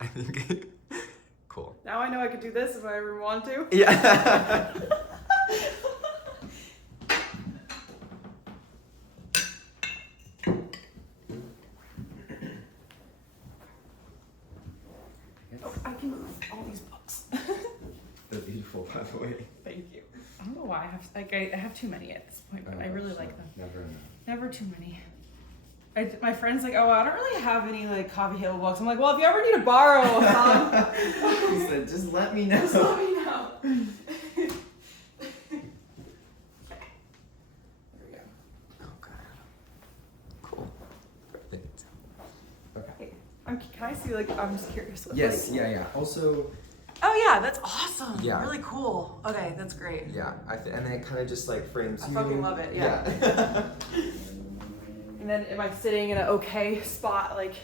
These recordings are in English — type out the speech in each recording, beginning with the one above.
I think cool. Now I know I could do this if I ever want to. Yeah. I can move all these books. They're beautiful, by the way. Thank you. I don't know why I have too many at this point, but I really like them. Never enough. Never too many. My friend's like, oh, I don't really have any like coffee table books. I'm like, well, if you ever need to borrow some, He said, just let me know. just let me know. There we go. Okay. Cool. Perfect. Okay. Hey, can I see, like, I'm just curious. What, Yes, like, yeah. Also, oh yeah, that's awesome. Yeah. Really cool. Okay, that's great. yeah, and then it kind of just like frames I you. fucking love it, yeah. Yeah. And then am I sitting in an okay spot, like,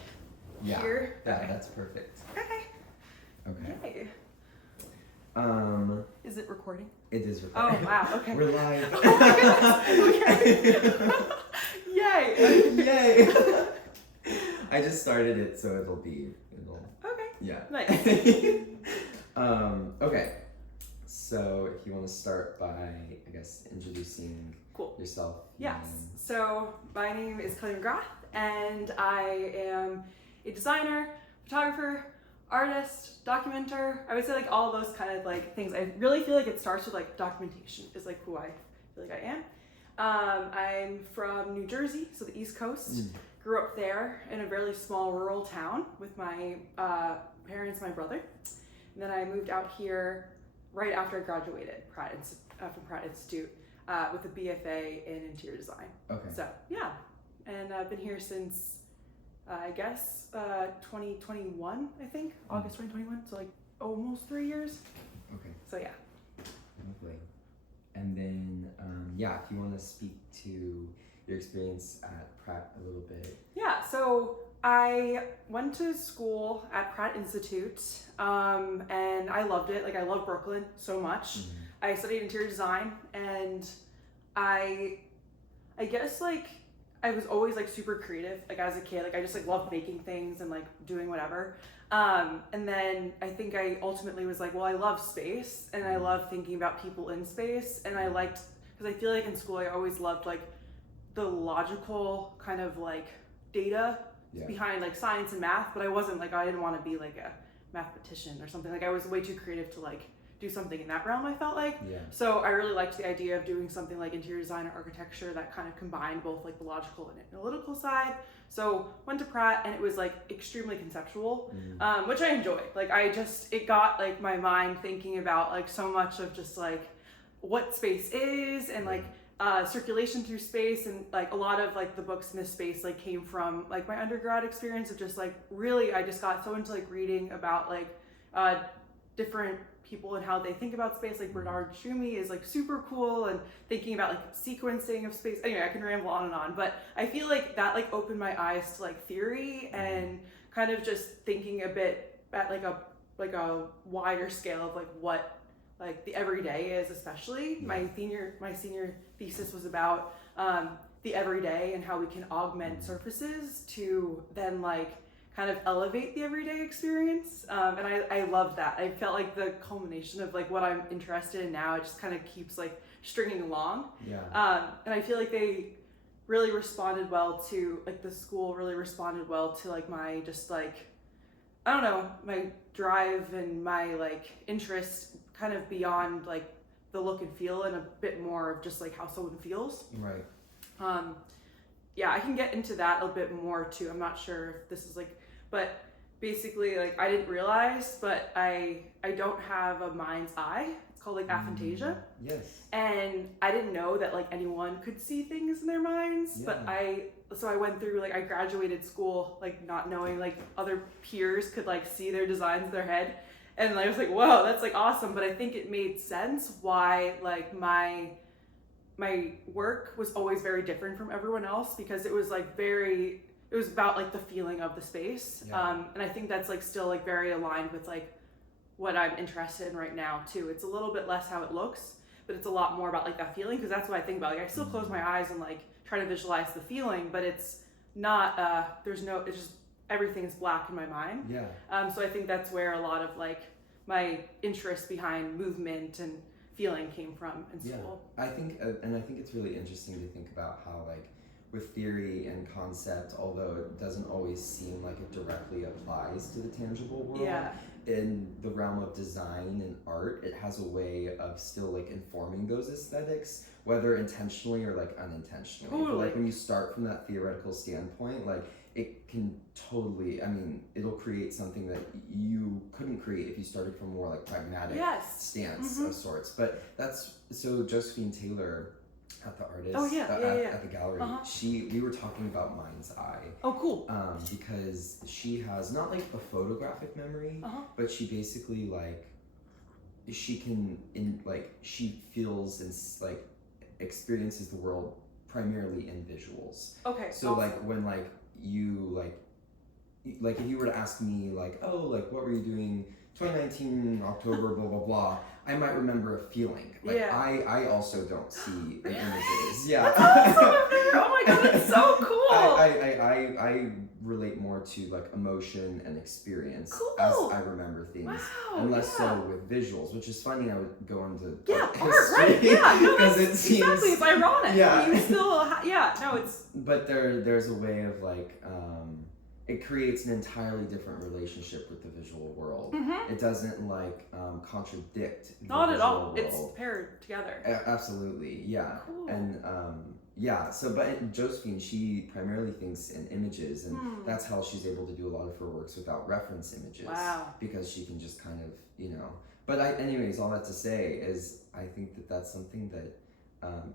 Yeah. here? Yeah, Okay. that's perfect. Okay. Okay. Yay. Is it recording? It is Oh, recording. wow, okay. We're live. Oh my goodness. Okay. Yay. Yay. I just started it, so it'll Okay. yeah. Nice. Okay. So if you want to start by, I guess, introducing Cool. yourself. Yes. So my name is Kelli McGrath, and I am a designer, photographer, artist, documenter. I would say like all those kind of like things. I really feel like it starts with like documentation is like who I feel like I am. I'm from New Jersey, so the East Coast. Grew up there in a really small rural town with my parents, my brother. And then I moved out here right after I graduated from Pratt Institute with a BFA in interior design. Okay. So yeah, and I've been here since I guess 2021, I think, August 2021. So like almost 3 years. Okay. So yeah. Lovely. And then, if you want to speak to your experience at Pratt a little bit. Yeah, so I went to school at Pratt Institute, and I loved it. Like, I love Brooklyn so much. Mm-hmm. I studied interior design, and I guess, like, I was always, like, super creative. Like, as a kid, like, I just, like, loved making things and, like, doing whatever. And then I think I ultimately was like, well, I love space, and I love thinking about people in space, and I liked, because I feel like in school I always loved, like, the logical kind of, like, data behind, like, science and math, but I wasn't, like, I didn't want to be, like, a mathematician or something. Like, I was way too creative to, like, do something in that realm, I felt like. Yeah. So I really liked the idea of doing something like interior design or architecture that kind of combined both, like, the logical and analytical side. So went to Pratt, and it was, like, extremely conceptual, which I enjoyed. Like, it got, like, my mind thinking about, like, so much of just, like, what space is and, like, circulation through space, and like a lot of like the books in this space like came from like my undergrad experience of just like really I just got so into like reading about like different people and how they think about space. Like Bernard Schumi is like super cool, and thinking about like sequencing of space. Anyway, I can ramble on and on, but I feel like that like opened my eyes to like theory and kind of just thinking a bit at like a wider scale of like what like the everyday is, especially. My senior thesis was about the everyday and how we can augment surfaces to then like kind of elevate the everyday experience. And I love that. I felt like the culmination of like what I'm interested in now, it just kind of keeps like stringing along. Yeah. And I feel like they really responded well to, like the school really responded well to like my just like, I don't know, my drive and my like interest kind of beyond like the look and feel, and a bit more of just like how someone feels. Right. I can get into that a bit more too. I'm not sure if this is like, but basically like I didn't realize, but I don't have a mind's eye. It's called like aphantasia. Yes. And I didn't know that like anyone could see things in their minds, but I went through like I graduated school like not knowing like other peers could like see their designs in their head. And I was like, whoa, that's like awesome. But I think it made sense why like my work was always very different from everyone else, because it was like it was about like the feeling of the space. Yeah. And I think that's like still like very aligned with like what I'm interested in right now too. It's a little bit less how it looks, but it's a lot more about like that feeling, because that's what I think about. Like I still close my eyes and like try to visualize the feeling, but it's not, it's just, everything's black in my mind. Yeah. So I think that's where a lot of like my interest behind movement and feeling came from in school. I think it's really interesting to think about how like with theory and concept, although it doesn't always seem like it directly applies to the tangible world, in the realm of design and art, it has a way of still like informing those aesthetics, whether intentionally or like unintentionally. Totally. But like when you start from that theoretical standpoint, like it can totally, I mean, it'll create something that you couldn't create if you started from a more like pragmatic stance of sorts. But that's, so Josephine Taylor at the artist, at the gallery, we were talking about mind's eye. Oh, cool. Because she has not like a photographic memory, but she basically like, she can, she feels and like experiences the world primarily in visuals. Okay. So awesome. Like when like you like if you were to ask me like, oh, like what were you doing 2019 October blah blah blah, I might remember a feeling. Like I also don't see images. Yeah. That's awesome. Oh my god, that's so cool. I relate more to like emotion and experience as I remember things. Wow, and less so with visuals, which is funny. I would go into art, history, right? Yeah, no, because it seems exactly. It's ironic. Yeah, you still, it's. But there's a way of like. It creates an entirely different relationship with the visual world. It doesn't like contradict the Not at all. world. It's paired together. Absolutely, yeah. Cool. And so but Josephine, she primarily thinks in images, and that's how she's able to do a lot of her works without reference images. Wow. Because she can just kind of, But anyways, all that to say is I think that that's something that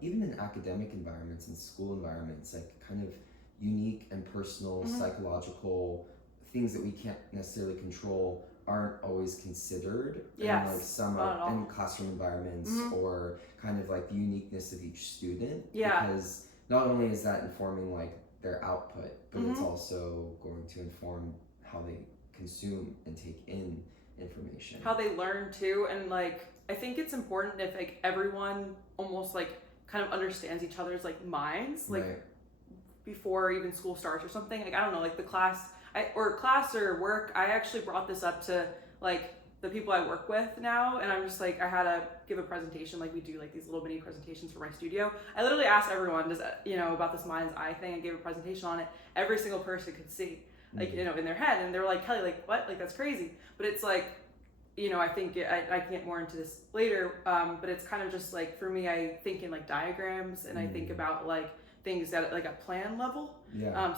even in academic environments and school environments, like kind of unique and personal psychological things that we can't necessarily control aren't always considered in like some in classroom environments or kind of like the uniqueness of each student, because not only is that informing like their output, but it's also going to inform how they consume and take in information, how they learn too. And like I think it's important if like everyone almost like kind of understands each other's like minds, like before even school starts or something. Like I don't know, like the class or work, I actually brought this up to like the people I work with now, and I'm just like, I had to give a presentation, like we do like these little mini presentations for my studio. I literally asked everyone, about this mind's eye thing, and gave a presentation on it. Every single person could see, like, in their head, and they were like, Kelly, like what? Like that's crazy. But it's like, I think I can get more into this later, but it's kind of just like, for me, I think in like diagrams, and I think about like things at like a plan level.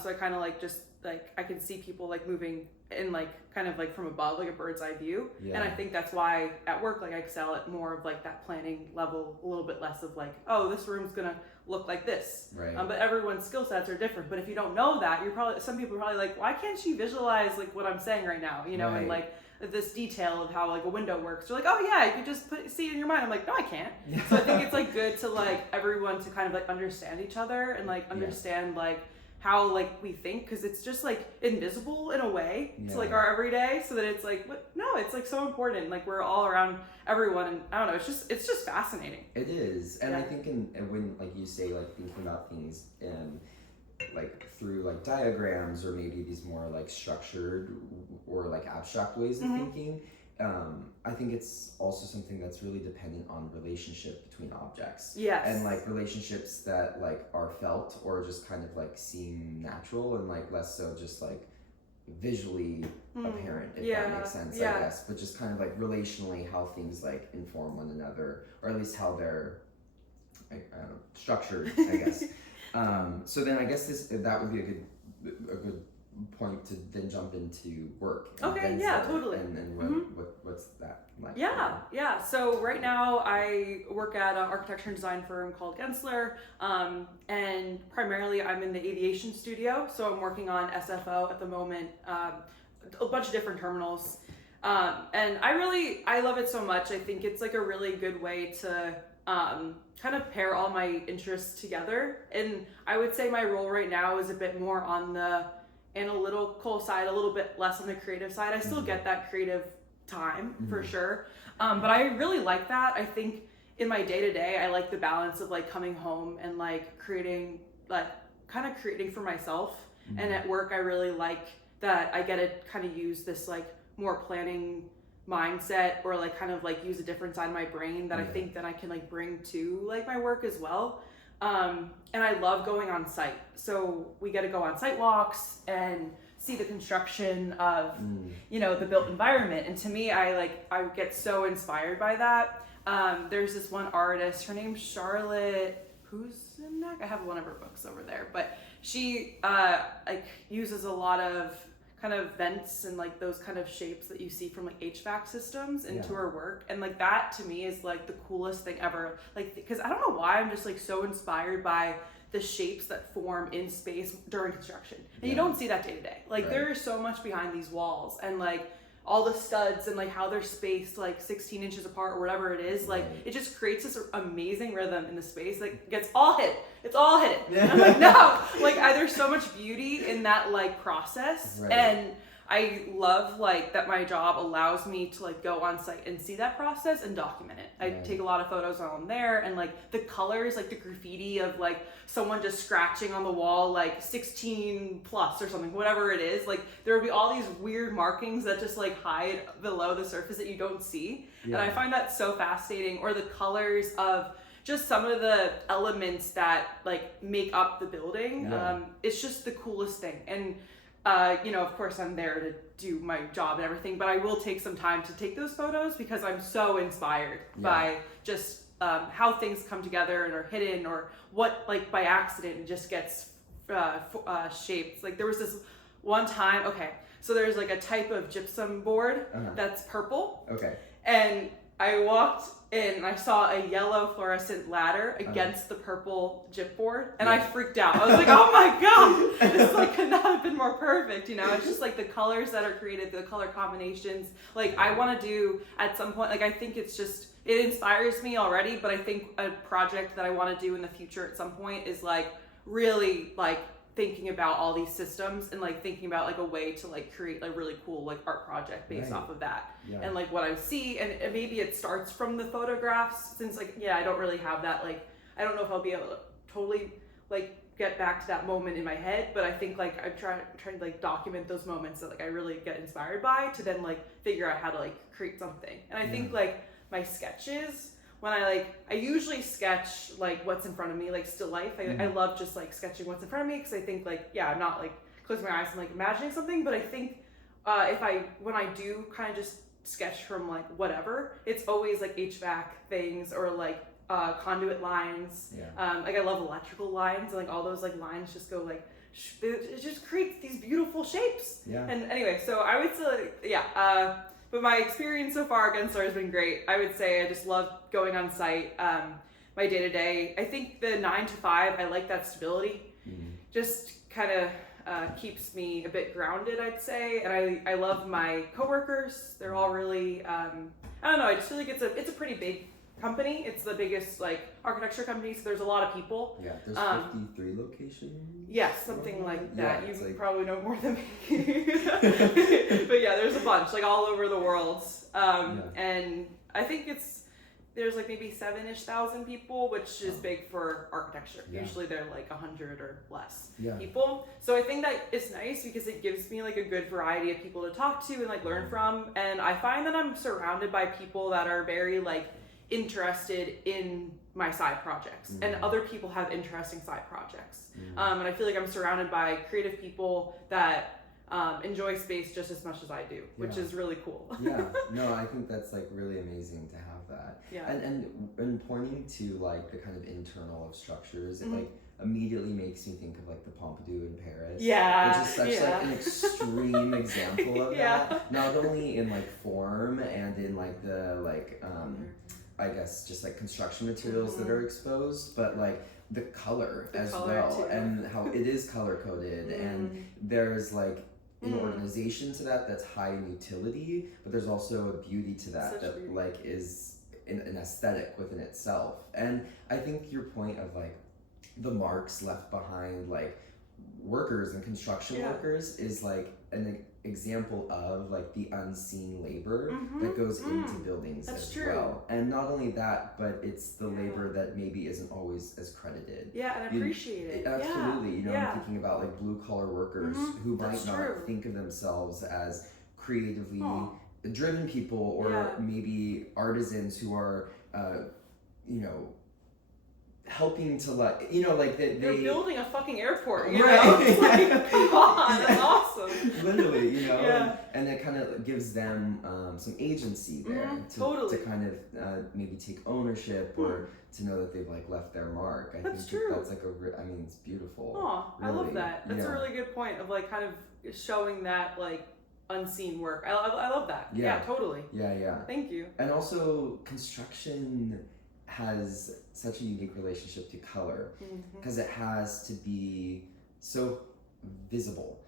So I kind of like just like I can see people like moving in like kind of like from above, like a bird's eye view. And I think that's why at work like I excel at more of like that planning level, a little bit less of like, oh, this room's gonna look like this. But everyone's skill sets are different. But if you don't know that, some people are probably like, why can't she visualize like what I'm saying right now? And like this detail of how like a window works. You're like, oh yeah, you can just see it in your mind. I'm like, no, I can't. So I think it's like good to like everyone to kind of like understand each other and like understand like how like we think, because it's just like invisible in a way to like our everyday, so that it's like it's like so important. Like we're all around everyone, and I don't know, it's just fascinating. It is. And I think when like you say like thinking about things like through like diagrams or maybe these more like structured or like abstract ways of thinking, I think it's also something that's really dependent on relationship between objects. And like relationships that like are felt or just kind of like seem natural, and like less so just like visually apparent, if that makes sense, I guess. But just kind of like relationally how things like inform one another, or at least how they're structured, I guess. So then I guess that would be a good point to then jump into work. Okay, totally. And what's that like? Yeah. So right now I work at an architecture and design firm called Gensler, and primarily I'm in the aviation studio. So I'm working on SFO at the moment, a bunch of different terminals, and I love it so much. I think it's like a really good way to kind of pair all my interests together. And I would say my role right now is a bit more on the analytical side, a little bit less on the creative side. I still get that creative time for sure, but I really like that. I think in my day-to-day I like the balance of like coming home and like creating, like kind of creating for myself, and at work I really like that I get to kind of use this like more planning mindset, or like kind of like use a different side of my brain that I think that I can like bring to like my work as well. And I love going on site. So we get to go on site walks and see the construction of, you know, the built environment. And to me, I get so inspired by that. There's this one artist, her name's Charlotte, I have one of her books over there, but she like uses a lot of kind of vents and like those kind of shapes that you see from like HVAC systems into her work. And like that to me is like the coolest thing ever. Like, because I don't know why I'm just like so inspired by the shapes that form in space during construction. And you don't see that day to day. Like there is so much behind these walls, and like all the studs and like how they're spaced like 16 inches apart or whatever it is. Like it just creates this amazing rhythm in the space. Like it gets all hit. It's all hit. And I'm like, no, like there's so much beauty in that like process. And I love like that my job allows me to like go on site and see that process and document it. I take a lot of photos while I'm there, and like the colors, like the graffiti of like someone just scratching on the wall like 16 plus or something, whatever it is. Like there would be all these weird markings that just like hide below the surface that you don't see. And I find that so fascinating. Or the colors of just some of the elements that like make up the building. It's just the coolest thing. And you know, of course I'm there to do my job and everything, but I will take some time to take those photos because I'm so inspired by just how things come together and are hidden, or what like by accident just gets shaped. Like there was this one time, so there's like a type of gypsum board that's purple. And I walked in and I saw a yellow fluorescent ladder against the purple gyp board, and I freaked out. I was like, oh my god, this like could not have been more perfect, you know? It's just like the colors that are created, the color combinations. Like I want to do at some point, like I think it's just, it inspires me already, but I think a project that I want to do in the future at some point is like really like thinking about all these systems and like thinking about like a way to like create a really cool like art project based off of that. And like what I see, and maybe it starts from the photographs, since like I don't really have that, like I don't know if I'll be able to totally like get back to that moment in my head, but I think like I'm trying to like document those moments that like I really get inspired by, to then like figure out how to like create something. And I think like my sketches, when I usually sketch like what's in front of me, like still life. I love just like sketching what's in front of me, because I think like I'm not like closing my eyes and like imagining something, but I think when I do kind of just sketch from like whatever, it's always like HVAC things, or like conduit lines. Like I love electrical lines, and like all those like lines just go like it just creates these beautiful shapes. And anyway, so I would say but my experience so far at Gensler has been great. I would say I just love going on site. My day-to-day, I think the 9 to 5, I like that stability. Just kind of keeps me a bit grounded, I'd say. And I love my coworkers. They're all really, I don't know, I just feel like it's a pretty big company. It's the biggest like architecture company, so there's a lot of people. There's 53 locations. Yes, something like that. You probably know more than me. But there's a bunch, like all over the world. And I think there's like maybe 7,000 people, which is big for architecture. Usually they're like 100 or less people. So I think that it's nice because it gives me like a good variety of people to talk to and like learn from. And I find that I'm surrounded by people that are very like interested in my side projects, and other people have interesting side projects. And I feel like I'm surrounded by creative people that enjoy space just as much as I do, which is really cool. No, I think that's like really amazing to have that. And pointing to like the kind of internal of structures, it like immediately makes me think of like the Pompidou in Paris, which is such like an extreme example of that, not only in like form and in like the like I guess just like construction materials that are exposed, but like the color as well, too. And how it is color coded, and there's like an organization to that's high in utility, but there's also a beauty to that like is an aesthetic within itself. And I think your point of like the marks left behind like workers and construction workers is like an example of like the unseen labor that goes into buildings That's as true. well. And not only that, but it's the labor that maybe isn't always as credited. Yeah, and appreciated. Absolutely. You know, I'm thinking about like blue collar workers who might not think of themselves as creatively driven people, or maybe artisans who are, you know, helping to like, you know, like they're building a fucking airport, you know? It's like, come on, that's awesome. Literally, you know, and that kind of gives them some agency there to kind of maybe take ownership or to know that they've like left their mark. I think that's like I mean, it's beautiful. Oh, really. I love that. That's a really good point of like kind of showing that like unseen work. I love that. Yeah, totally. Yeah. Thank you. And also construction has such a unique relationship to color because it has to be so visible,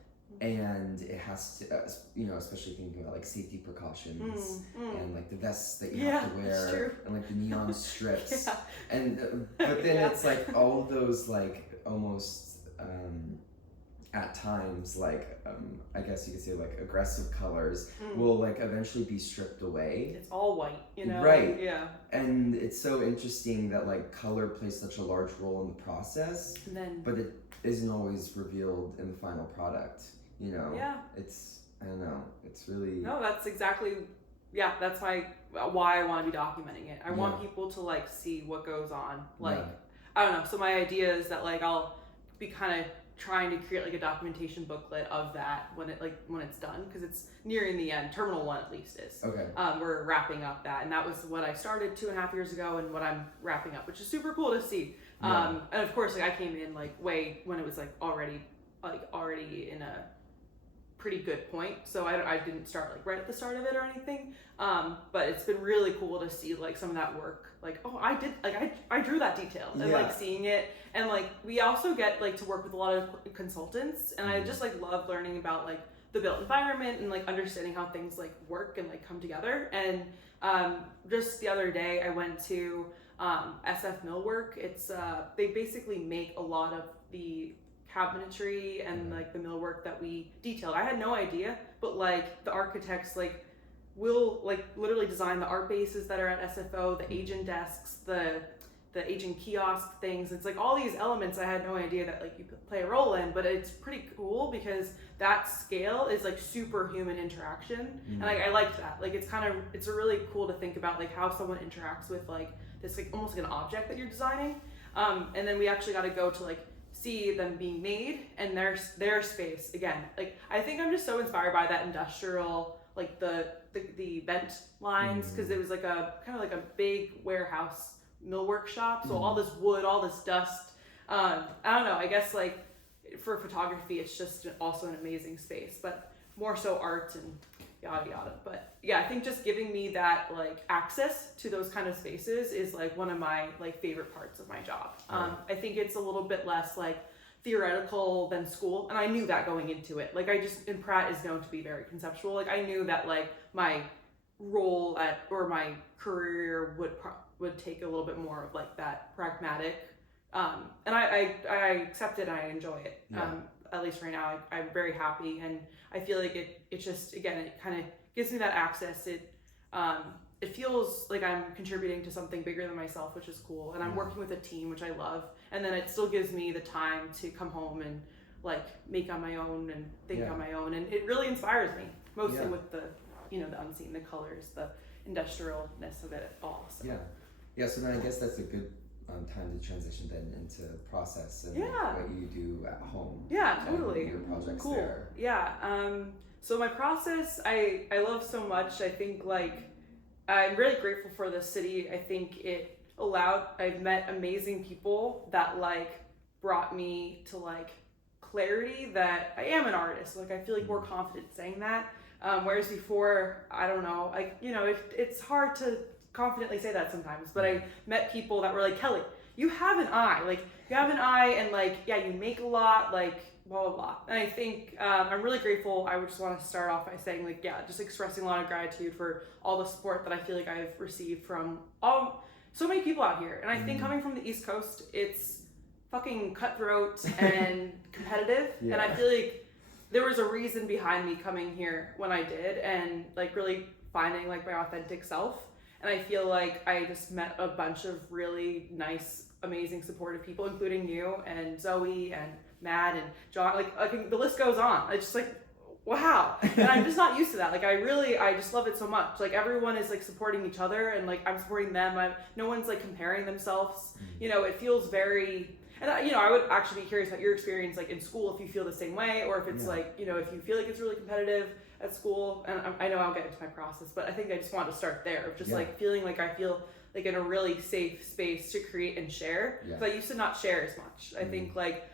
and it has to, you know, especially thinking about like safety precautions and like the vests that you have to wear and like the neon strips and but then it's like all of those like almost at times like I guess you could say like aggressive colors will like eventually be stripped away. It's all white, you know? Right. Yeah. And it's so interesting that like color plays such a large role in the process, but it isn't always revealed in the final product, you know? Yeah. It's, I don't know, it's really... No, that's exactly, that's why I want to be documenting it. I want people to like see what goes on. Like, I don't know, so my idea is that like I'll be kind of trying to create like a documentation booklet of that when it's done, because it's nearing the end. Terminal 1 at least is. Okay. We're wrapping up that, and that was what I started 2.5 years ago, and what I'm wrapping up, which is super cool to see. And of course, like I came in like way when it was like already in a pretty good point, so I didn't start like right at the start of it or anything. But it's been really cool to see like some of that work. Like, oh, I did, like I drew that detail, and like seeing it, and like we also get like to work with a lot of consultants, and I just like love learning about like the built environment and like understanding how things like work and like come together. And just the other day I went to SF Millwork. It's they basically make a lot of the cabinetry and like the millwork that we detailed. I had no idea, but like the architects like will like literally design the art bases that are at SFO, the agent desks, the agent kiosk things. It's like all these elements I had no idea that like you play a role in, but it's pretty cool because that scale is like super human interaction. And like I liked that. Like it's really cool to think about like how someone interacts with like this like almost like an object that you're designing. And then we actually got to go to like see them being made and their space again. Like I think I'm just so inspired by that industrial, like the vent lines, because it was like a kind of like a big warehouse millwork shop. So all this wood, all this dust. I don't know. I guess like for photography, it's just also an amazing space, but more so art and yada yada. But yeah, I think just giving me that like access to those kind of spaces is like one of my like favorite parts of my job. I think it's a little bit less like theoretical than school, and I knew that going into it. Like in Pratt is known to be very conceptual. Like I knew that like my role or my career would take a little bit more of like that pragmatic, and I accept it and I enjoy it. At least right now I'm very happy, and I feel like it just, again, it kind of gives me that access. It feels like I'm contributing to something bigger than myself, which is cool, and I'm working with a team, which I love, and then it still gives me the time to come home and like make on my own and think on my own, and it really inspires me, mostly with the, you know, the unseen, the colors, the industrialness of it all. So. So then I guess that's a good time to transition then into process and what you do at home. Totally. Your projects cool. there. So my process I love so much. I think like I'm really grateful for the city. I think I've met amazing people that like brought me to like clarity that I am an artist. Like I feel like more confident saying that. Whereas before, I don't know, like, you know, it's hard to confidently say that sometimes, but I met people that were like, Kelly, you have an eye, and like, you make a lot, like, blah, blah, blah. And I think I'm really grateful. I would just want to start off by saying like, just expressing a lot of gratitude for all the support that I feel like I've received from so many people out here. And I think coming from the East Coast, it's fucking cutthroat and competitive. And I feel like there was a reason behind me coming here when I did, and like really finding like my authentic self. And I feel like I just met a bunch of really nice, amazing, supportive people, including you and Zoe and Matt and John. Like the list goes on. It's just like, wow. And I'm just not used to that. Like I just love it so much. Like everyone is like supporting each other, and like I'm supporting them. No one's like comparing themselves. You know, it feels very. And I would actually be curious about your experience, like in school, if you feel the same way, or if it's like, if you feel like it's really competitive at school. And I know I'll get into my process, but I think I just want to start there of just like feeling like I feel like in a really safe space to create and share. Because I used to not share as much. I think like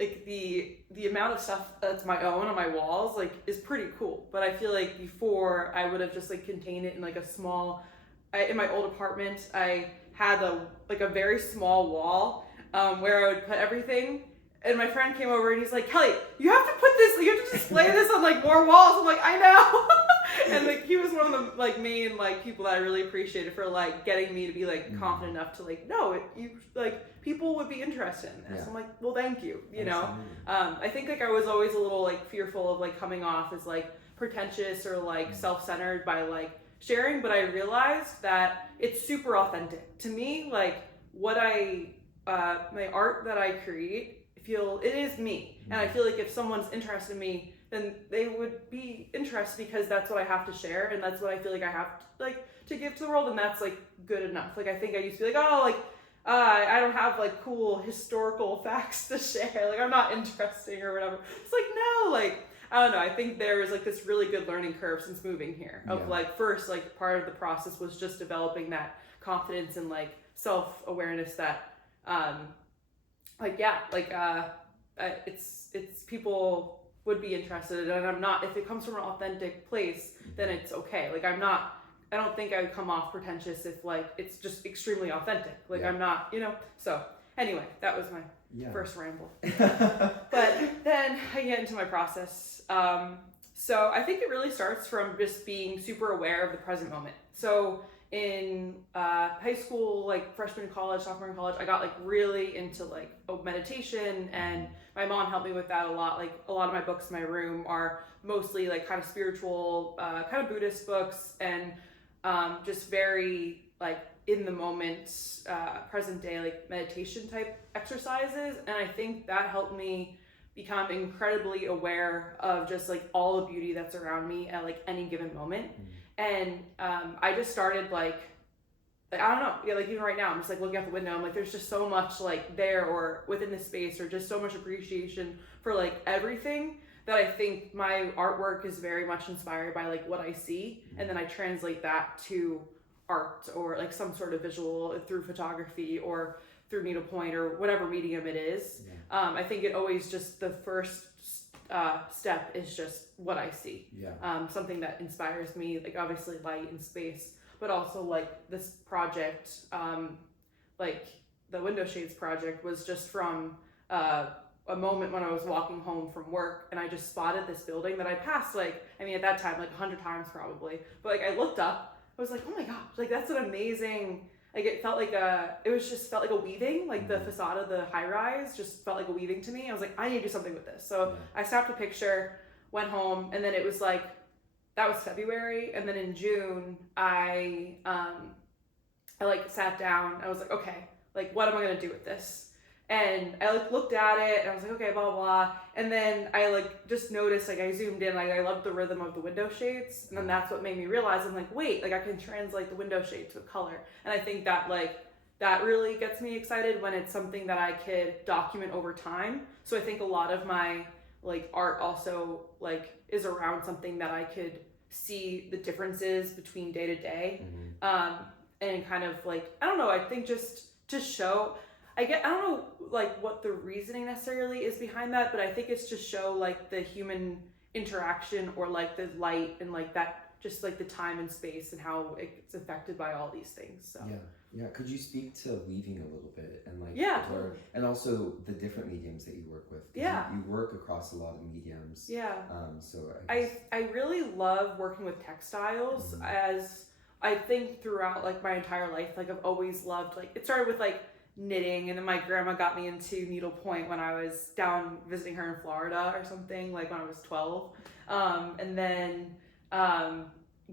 the amount of stuff that's my own on my walls like is pretty cool. But I feel like before I would have just like contained it in like a small. In my old apartment, I had a very small wall. Where I would put everything, and my friend came over and he's like, Kelly, you have to display this on like more walls. I'm like, I know. And like he was one of the like main like people that I really appreciated for like getting me to be like confident enough to like, no, you like people would be interested in this. I'm like, well, thank you. You know, I think like I was always a little like fearful of like coming off as like pretentious or like self-centered by like sharing, but I realized that it's super authentic to me. Like what my art that I create, it is me. And I feel like if someone's interested in me, then they would be interested because that's what I have to share, and that's what I feel like I have to give to the world, and that's like good enough. Like I think I used to be like, I don't have like cool historical facts to share. Like I'm not interesting or whatever. It's like, no, like I don't know. I think there was like this really good learning curve since moving here of like first like part of the process was just developing that confidence and like self-awareness that it's people would be interested, and I'm not, if it comes from an authentic place, then it's okay. Like I don't think I would come off pretentious if like it's just extremely authentic. Like I'm not, so anyway, that was my first ramble. But then I get into my process. So I think it really starts from just being super aware of the present moment. So in high school, like freshman in college, sophomore in college, I got like really into like meditation, and my mom helped me with that a lot. Like a lot of my books in my room are mostly like kind of spiritual, kind of Buddhist books, and just very like in the moment, present day, like meditation type exercises. And I think that helped me become incredibly aware of just like all the beauty that's around me at like any given moment. And I just started like I don't know, like even right now, I'm just like looking out the window. I'm like, there's just so much like there or within the space, or just so much appreciation for like everything, that I think my artwork is very much inspired by like what I see, and then I translate that to art or like some sort of visual through photography or through needlepoint or whatever medium it is. I think it always just the first step is just what I see. Something that inspires me, like obviously light and space, but also like this project, like the window shades project was just from a moment when I was walking home from work, and I just spotted this building that I passed at that time like 100 times probably, but like I looked up, I was like, oh my gosh, like that's an amazing, like it felt like felt like a weaving, like the facade of the high rise just felt like a weaving to me. I was like, I need to do something with this. So I snapped a picture, went home, and then it was like, that was February. And then in June, I like sat down, I was like, okay, like what am I gonna do with this? And I like looked at it and I was like, okay, blah, blah, blah. And then I like just noticed, like I zoomed in, like I loved the rhythm of the window shades. And then that's what made me realize, I'm like, wait, like I can translate the window shade to a color. And I think that like, that really gets me excited when it's something that I could document over time. So I think a lot of my like art also like is around something that I could see the differences between day to day. And kind of like, I don't know, I think just to show, I don't know like what the reasoning necessarily is behind that, but I think it's to show like the human interaction or like the light and like that, just like the time and space and how it's affected by all these things. So yeah. Could you speak to weaving a little bit and like totally. And also the different mediums that you work with? You work across a lot of mediums. So I really love working with textiles, as I think throughout like my entire life, like I've always loved, like it started with like knitting, and then my grandma got me into needlepoint when I was down visiting her in Florida or something, like when I was 12. And then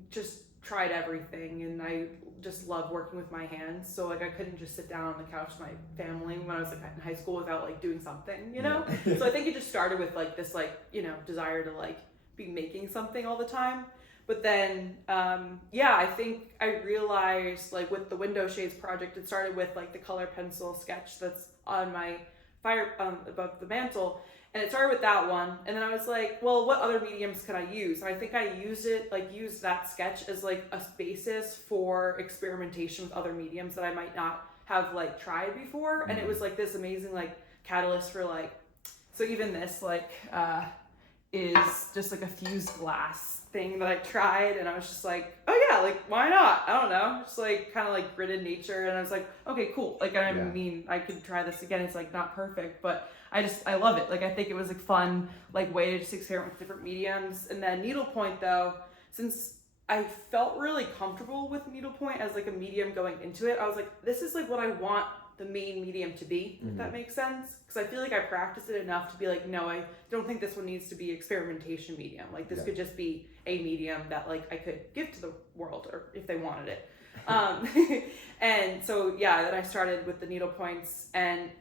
just tried everything, and I just love working with my hands. So like I couldn't just sit down on the couch with my family when I was like in high school without like doing something, you know? Yeah. So I think it just started with like this like, you know, desire to like be making something all the time. But then, I think I realized like with the window shades project, it started with like the color pencil sketch that's on my fire above the mantle. And it started with that one. And then I was like, well, what other mediums could I use? And I think I used that sketch as like a basis for experimentation with other mediums that I might not have like tried before. And it was like this amazing like catalyst for like, so even this like is just like a fused glass thing that I tried, and I was just like, oh yeah, like why not? I don't know, just like kind of like gridded nature, and I was like, okay, cool. Like I mean, I could try this again. It's like not perfect, but I love it. Like I think it was a fun like way to just experiment with different mediums. And then needlepoint though, since I felt really comfortable with needlepoint as like a medium going into it, I was like, this is like what I want the main medium to be, if that makes sense. Because I feel like I practiced it enough to be like, no, I don't think this one needs to be experimentation medium. Like this could just be a medium that like I could give to the world, or if they wanted it. And so then I started with the needle points, and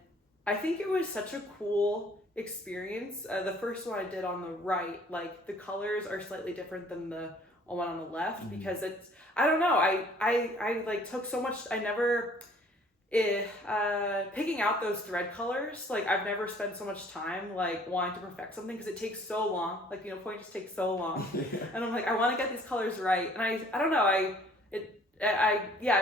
I think it was such a cool experience. The first one I did on the right, like the colors are slightly different than the one on the left, because it's, I don't know, I like took so much, picking out those thread colors, like I've never spent so much time like wanting to perfect something, because it takes so long. Like needlepoint just takes so long. And I'm like, I want to get these colors right, and I don't know, I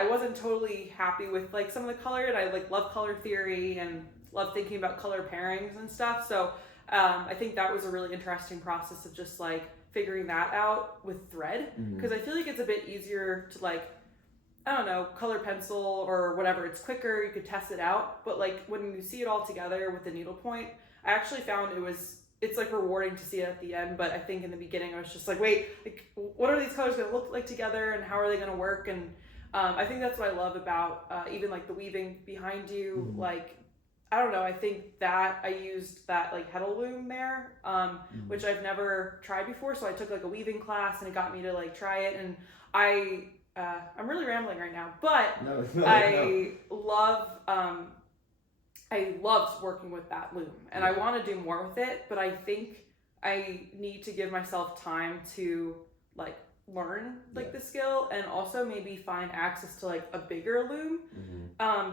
wasn't totally happy with like some of the color, and I like love color theory and love thinking about color pairings and stuff. So I think that was a really interesting process of just like figuring that out with thread, because I feel like it's a bit easier to like, I don't know, color pencil or whatever, it's quicker, you could test it out. But like when you see it all together with the needlepoint, I actually found it's like rewarding to see it at the end. But I think in the beginning I was just like, wait, like what are these colors gonna look like together, and how are they gonna work? And I think that's what I love about even like the weaving behind you. Like, I don't know, I think that I used that like heddle loom there, which I've never tried before. So I took like a weaving class, and it got me to like try it. And I'm really rambling right now, but I loved working with that loom, and I want to do more with it, but I think I need to give myself time to like learn like the skill, and also maybe find access to like a bigger loom,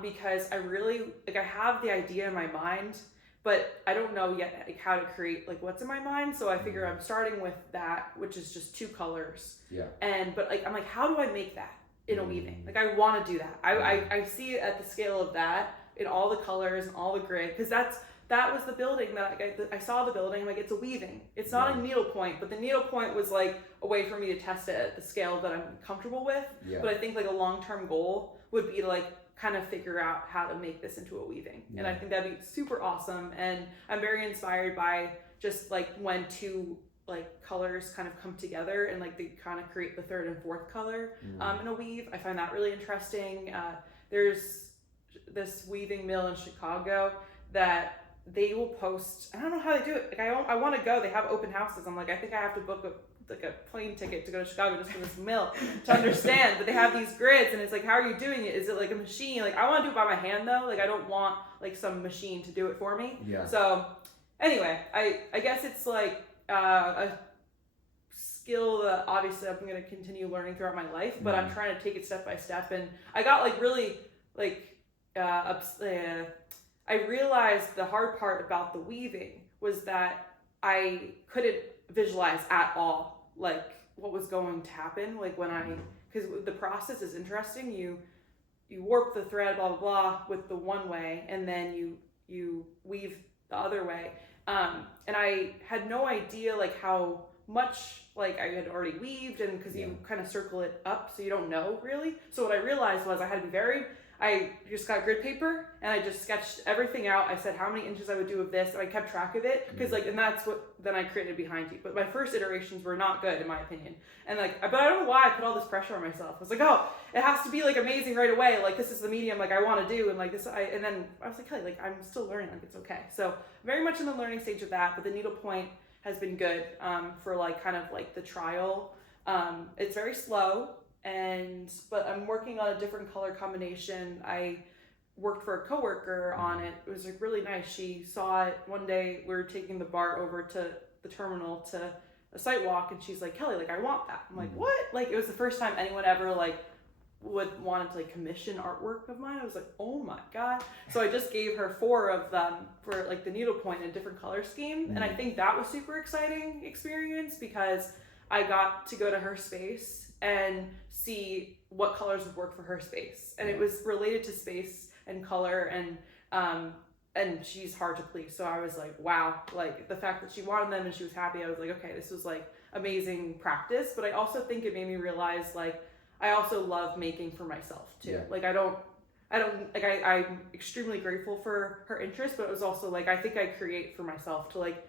because I really like, I have the idea in my mind, but I don't know yet like how to create like what's in my mind. So I figure I'm starting with that, which is just 2 colors. But like I'm like, how do I make that in a weaving? Like I want to do that. I see it at the scale of that in all the colors and all the grid, because that was the building that I saw the building. Like it's a weaving. It's not a needlepoint, but the needlepoint was like a way for me to test it at the scale that I'm comfortable with. But I think like a long-term goal would be to like kind of figure out how to make this into a weaving. And I think that'd be super awesome. And I'm very inspired by just like when 2 like colors kind of come together, and like they kind of create the 3rd and 4th color in a weave. I find that really interesting. There's this weaving mill in Chicago that they will post, I don't know how they do it. Like I want to go. They have open houses. I'm like, I think I have to book a plane ticket to go to Chicago just for this mill to understand. But they have these grids, and it's like, how are you doing it? Is it like a machine? Like I want to do it by my hand though. Like I don't want like some machine to do it for me. So anyway, I guess it's like a skill that obviously I'm going to continue learning throughout my life, but I'm trying to take it step by step. And I got like really like I realized the hard part about the weaving was that I couldn't visualize at all like what was going to happen, like when because the process is interesting. You warp the thread, blah blah blah, with the one way, and then you weave the other way, and I had no idea like how much, like I had already weaved, and because you kind of circle it up so you don't know really. So what I realized was I had to be I just got grid paper and I just sketched everything out. I said how many inches I would do of this, and I kept track of it because and that's what then I created behind you. But my first iterations were not good in my opinion, and but I don't know why I put all this pressure on myself. I was like, oh, it has to be like amazing right away. Like this is the medium like I want to do, and like this. And then I was like, Kelly, like I'm still learning. Like it's okay. So very much in the learning stage of that. But the needlepoint has been good for like kind of like the trial. It's very slow. But I'm working on a different color combination. I worked for a coworker on it. It was like really nice. She saw it one day. We were taking the BART over to the terminal to a site walk, and she's like, Kelly, like I want that. I'm like, what? Like it was the first time anyone ever like wanted to like commission artwork of mine. I was like, oh my god. So I just gave her 4 of them for like the needlepoint in a different color scheme, and I think that was super exciting experience because I got to go to her space and see what colors would work for her space, and it was related to space and color, and she's hard to please. So I was like, wow, like the fact that she wanted them and she was happy, I was like, okay, this was like amazing practice. But I also think it made me realize like I also love making for myself too. Like I'm extremely grateful for her interest, but it was also like I think I create for myself to like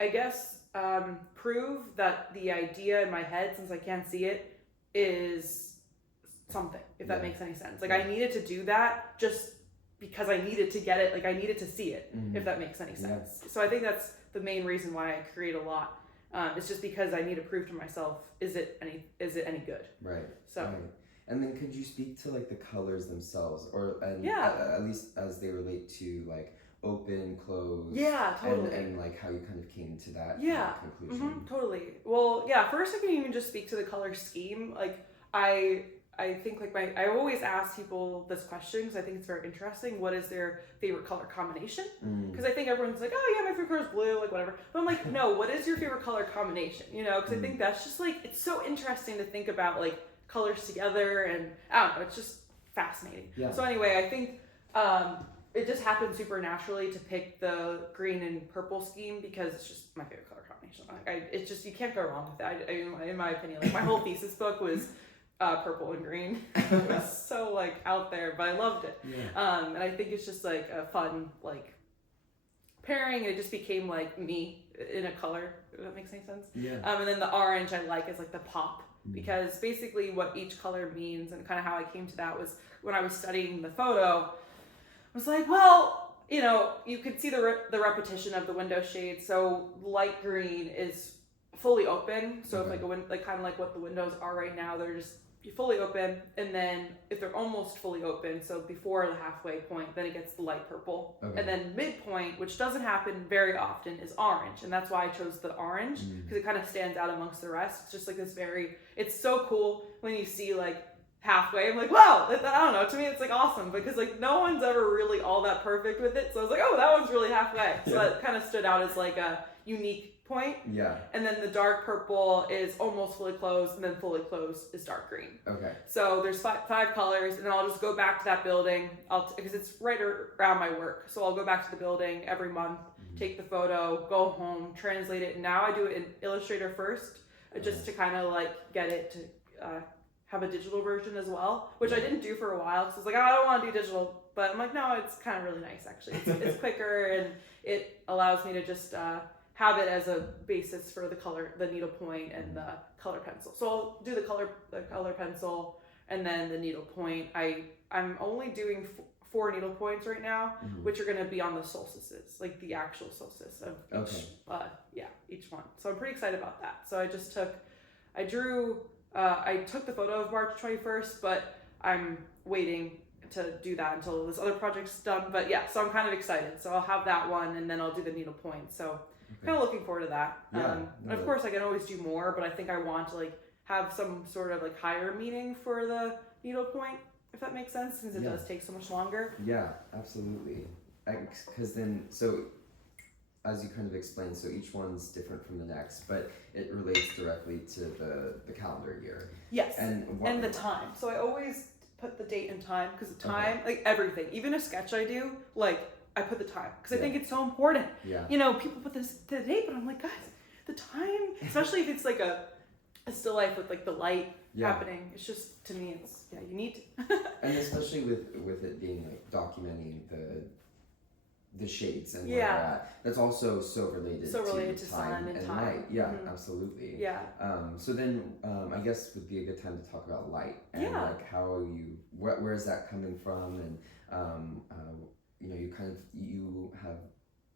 I guess prove that the idea in my head, since I can't see it, is something, if that makes any sense. Like I needed to do that just because I needed to get it, like I needed to see it, if that makes any sense. So I think that's the main reason why I create a lot. It's just because I need to prove to myself, is it any good? Right. So right. And then could you speak to like the colors themselves, at least as they relate to like open, close, totally, and like how you kind of came to that conclusion. Totally. Well, first I can even just speak to the color scheme. Like I think like I always ask people this question because I think it's very interesting. What is their favorite color combination? Because I think everyone's like, oh yeah, my favorite color is blue, like whatever. But I'm like, no, what is your favorite color combination? You know, because I think that's just like, it's so interesting to think about like colors together, and I don't know, it's just fascinating. Yeah. So anyway, I think it just happened super naturally to pick the green and purple scheme because it's just my favorite color combination. Like it's just, you can't go wrong with it. In my opinion, like my whole thesis book was purple and green. It was so like out there, but I loved it. Yeah. And I think it's just like a fun like pairing, and it just became like me in a color, if that makes any sense. Yeah. And then the orange I like is like the pop, because basically what each color means and kind of how I came to that was when I was studying the photo. I was like, well, you know, you could see the repetition of the window shade. So light green is fully open. So if like kind of like what the windows are right now, they're just fully open. And then if they're almost fully open, so before the halfway point, then it gets the light purple. Okay. And then midpoint, which doesn't happen very often, is orange. And that's why I chose the orange, because it kind of stands out amongst the rest. It's just like this it's so cool when you see like halfway. I'm like, wow, I don't know, to me it's like awesome, because like no one's ever really all that perfect with it. So I was like, oh, that one's really halfway. So that kind of stood out as like a unique point. Yeah. And then the dark purple is almost fully closed, and then fully closed is dark green. Okay. So there's five colors, and then I'll just go back to that building. Because it's right around my work. So I'll go back to the building every month, take the photo, go home, translate it. And now I do it in Illustrator first, just to kind of like get it to have a digital version as well, which I didn't do for a while. So I was like, oh, I don't want to do digital, but I'm like, no, it's kind of really nice actually. It's quicker, and it allows me to just have it as a basis for the needlepoint and the color pencil. So I'll do the color pencil and then the needlepoint. I'm only doing 4 needlepoints right now, which are going to be on the solstices, like the actual solstice of each one. So I'm pretty excited about that. So I took the photo of March 21st, but I'm waiting to do that until this other project's done. But yeah, so I'm kind of excited. So I'll have that one, and then I'll do the needlepoint. So kind of looking forward to that. And of course I can always do more, but I think I want to like have some sort of like higher meaning for the needlepoint, if that makes sense, since it does take so much longer. Yeah, absolutely. Because then, so as you kind of explained, so each one's different from the next, but it relates directly to the calendar year. Yes, and the time. So I always put the date and time, because the time, like everything, even a sketch I do, like I put the time, because I think it's so important. Yeah. You know, people put this to the date, but I'm like, guys, the time, especially if it's like a still life with like the light happening. It's just, to me, it's you need to. And especially with it being like documenting the shades and where they're at. That's also so related to time and light. Yeah, absolutely. Yeah. So then I guess would be a good time to talk about light and like how where is that coming from, and you know, you have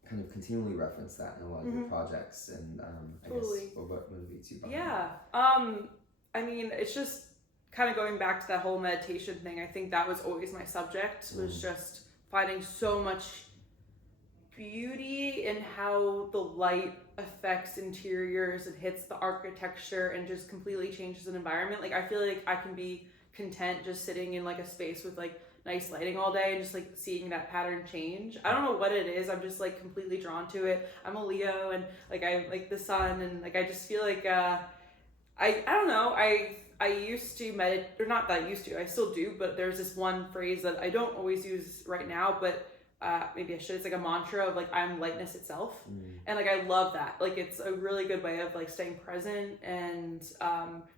kind of continually referenced that in a lot of your projects, and I guess what motivates you behind that? I mean, it's just kind of going back to that whole meditation thing. I think that was always my subject, was just finding so much beauty in how the light affects interiors and hits the architecture and just completely changes an environment. Like, I feel like I can be content just sitting in like a space with like nice lighting all day and just like seeing that pattern change. I don't know what it is. I'm just like completely drawn to it. I'm a Leo, and like I like the sun, and like I just feel like I don't know. I used to meditate, or not that I used to, I still do, but there's this one phrase that I don't always use right now, but maybe I should. It's like a mantra of like, I'm lightness itself. And like, I love that. Like, it's a really good way of like staying present and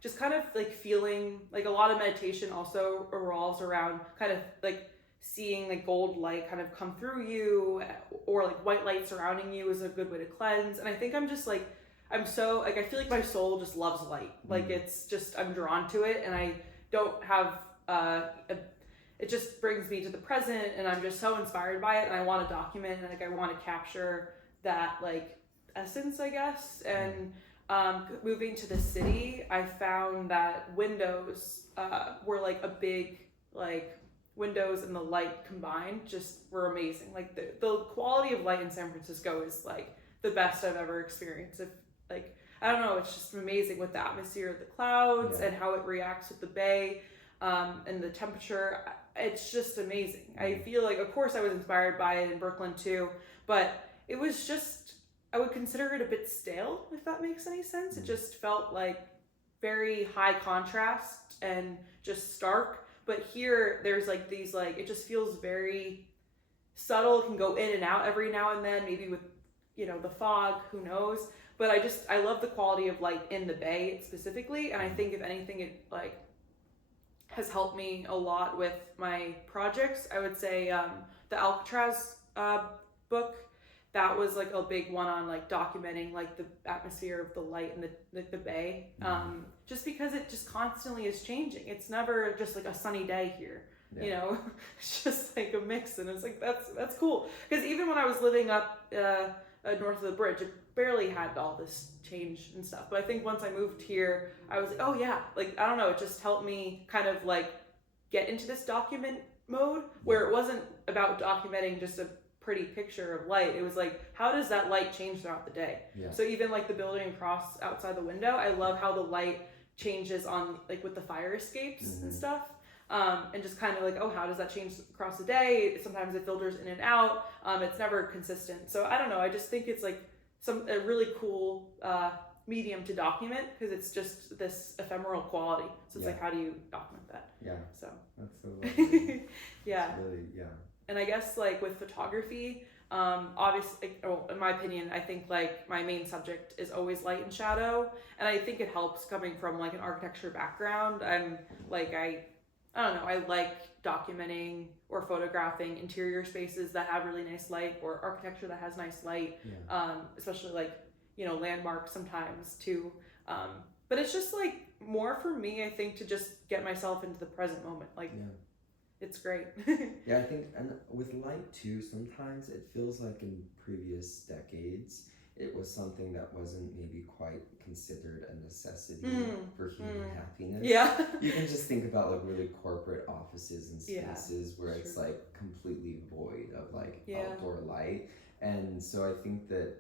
just kind of like feeling like a lot of meditation also revolves around kind of like seeing like gold light kind of come through you, or like white light surrounding you is a good way to cleanse. And I think I'm just like, I'm so like, I feel like my soul just loves light. Like, it's just, I'm drawn to it, and I don't have it just brings me to the present, and I'm just so inspired by it, and I want to document, and like I want to capture that like essence, I guess. And moving to the city, I found that windows were like a big, like windows and the light combined just were amazing. Like the quality of light in San Francisco is like the best I've ever experienced. If like, I don't know, it's just amazing with the atmosphere of the clouds and how it reacts with the bay, and the temperature. It's just amazing. I feel like, of course I was inspired by it in Brooklyn too, but it was just, I would consider it a bit stale, if that makes any sense. It just felt like very high contrast and just stark. But here there's like these, like, it just feels very subtle. It can go in and out every now and then, maybe with, you know, the fog, who knows. But I love the quality of light in the bay specifically. And I think if anything, it like has helped me a lot with my projects. I would say the Alcatraz book, that was like a big one on like documenting like the atmosphere of the light in the bay, just because it just constantly is changing. It's never just like a sunny day here, you know. It's just like a mix, and it's like that's cool, because even when I was living up north of the bridge, it barely had all this change and stuff. But I think once I moved here, I was like, oh yeah, like, I don't know, it just helped me kind of like get into this document mode, where it wasn't about documenting just a pretty picture of light. It was like, how does that light change throughout the day? So even like the building across outside the window, I love how the light changes on like with the fire escapes and stuff. And just kind of like, oh, how does that change across the day? Sometimes it filters in and out. It's never consistent. So I don't know, I just think it's like a really cool medium to document, because it's just this ephemeral quality. So it's like, how do you document that? So that's so lovely. It's really, and I guess like with photography, obviously, well, in my opinion, I think like my main subject is always light and shadow, and I think it helps coming from like an architecture background. I'm like, I don't know, I like documenting or photographing interior spaces that have really nice light, or architecture that has nice light, especially like, you know, landmarks sometimes too. But it's just like more for me, I think, to just get myself into the present moment. Like, it's great. I think, and with light too, sometimes it feels like in previous decades, it was something that wasn't maybe quite considered a necessity for human happiness. You can just think about like really corporate offices and spaces where it's like completely void of like outdoor light. And so I think that,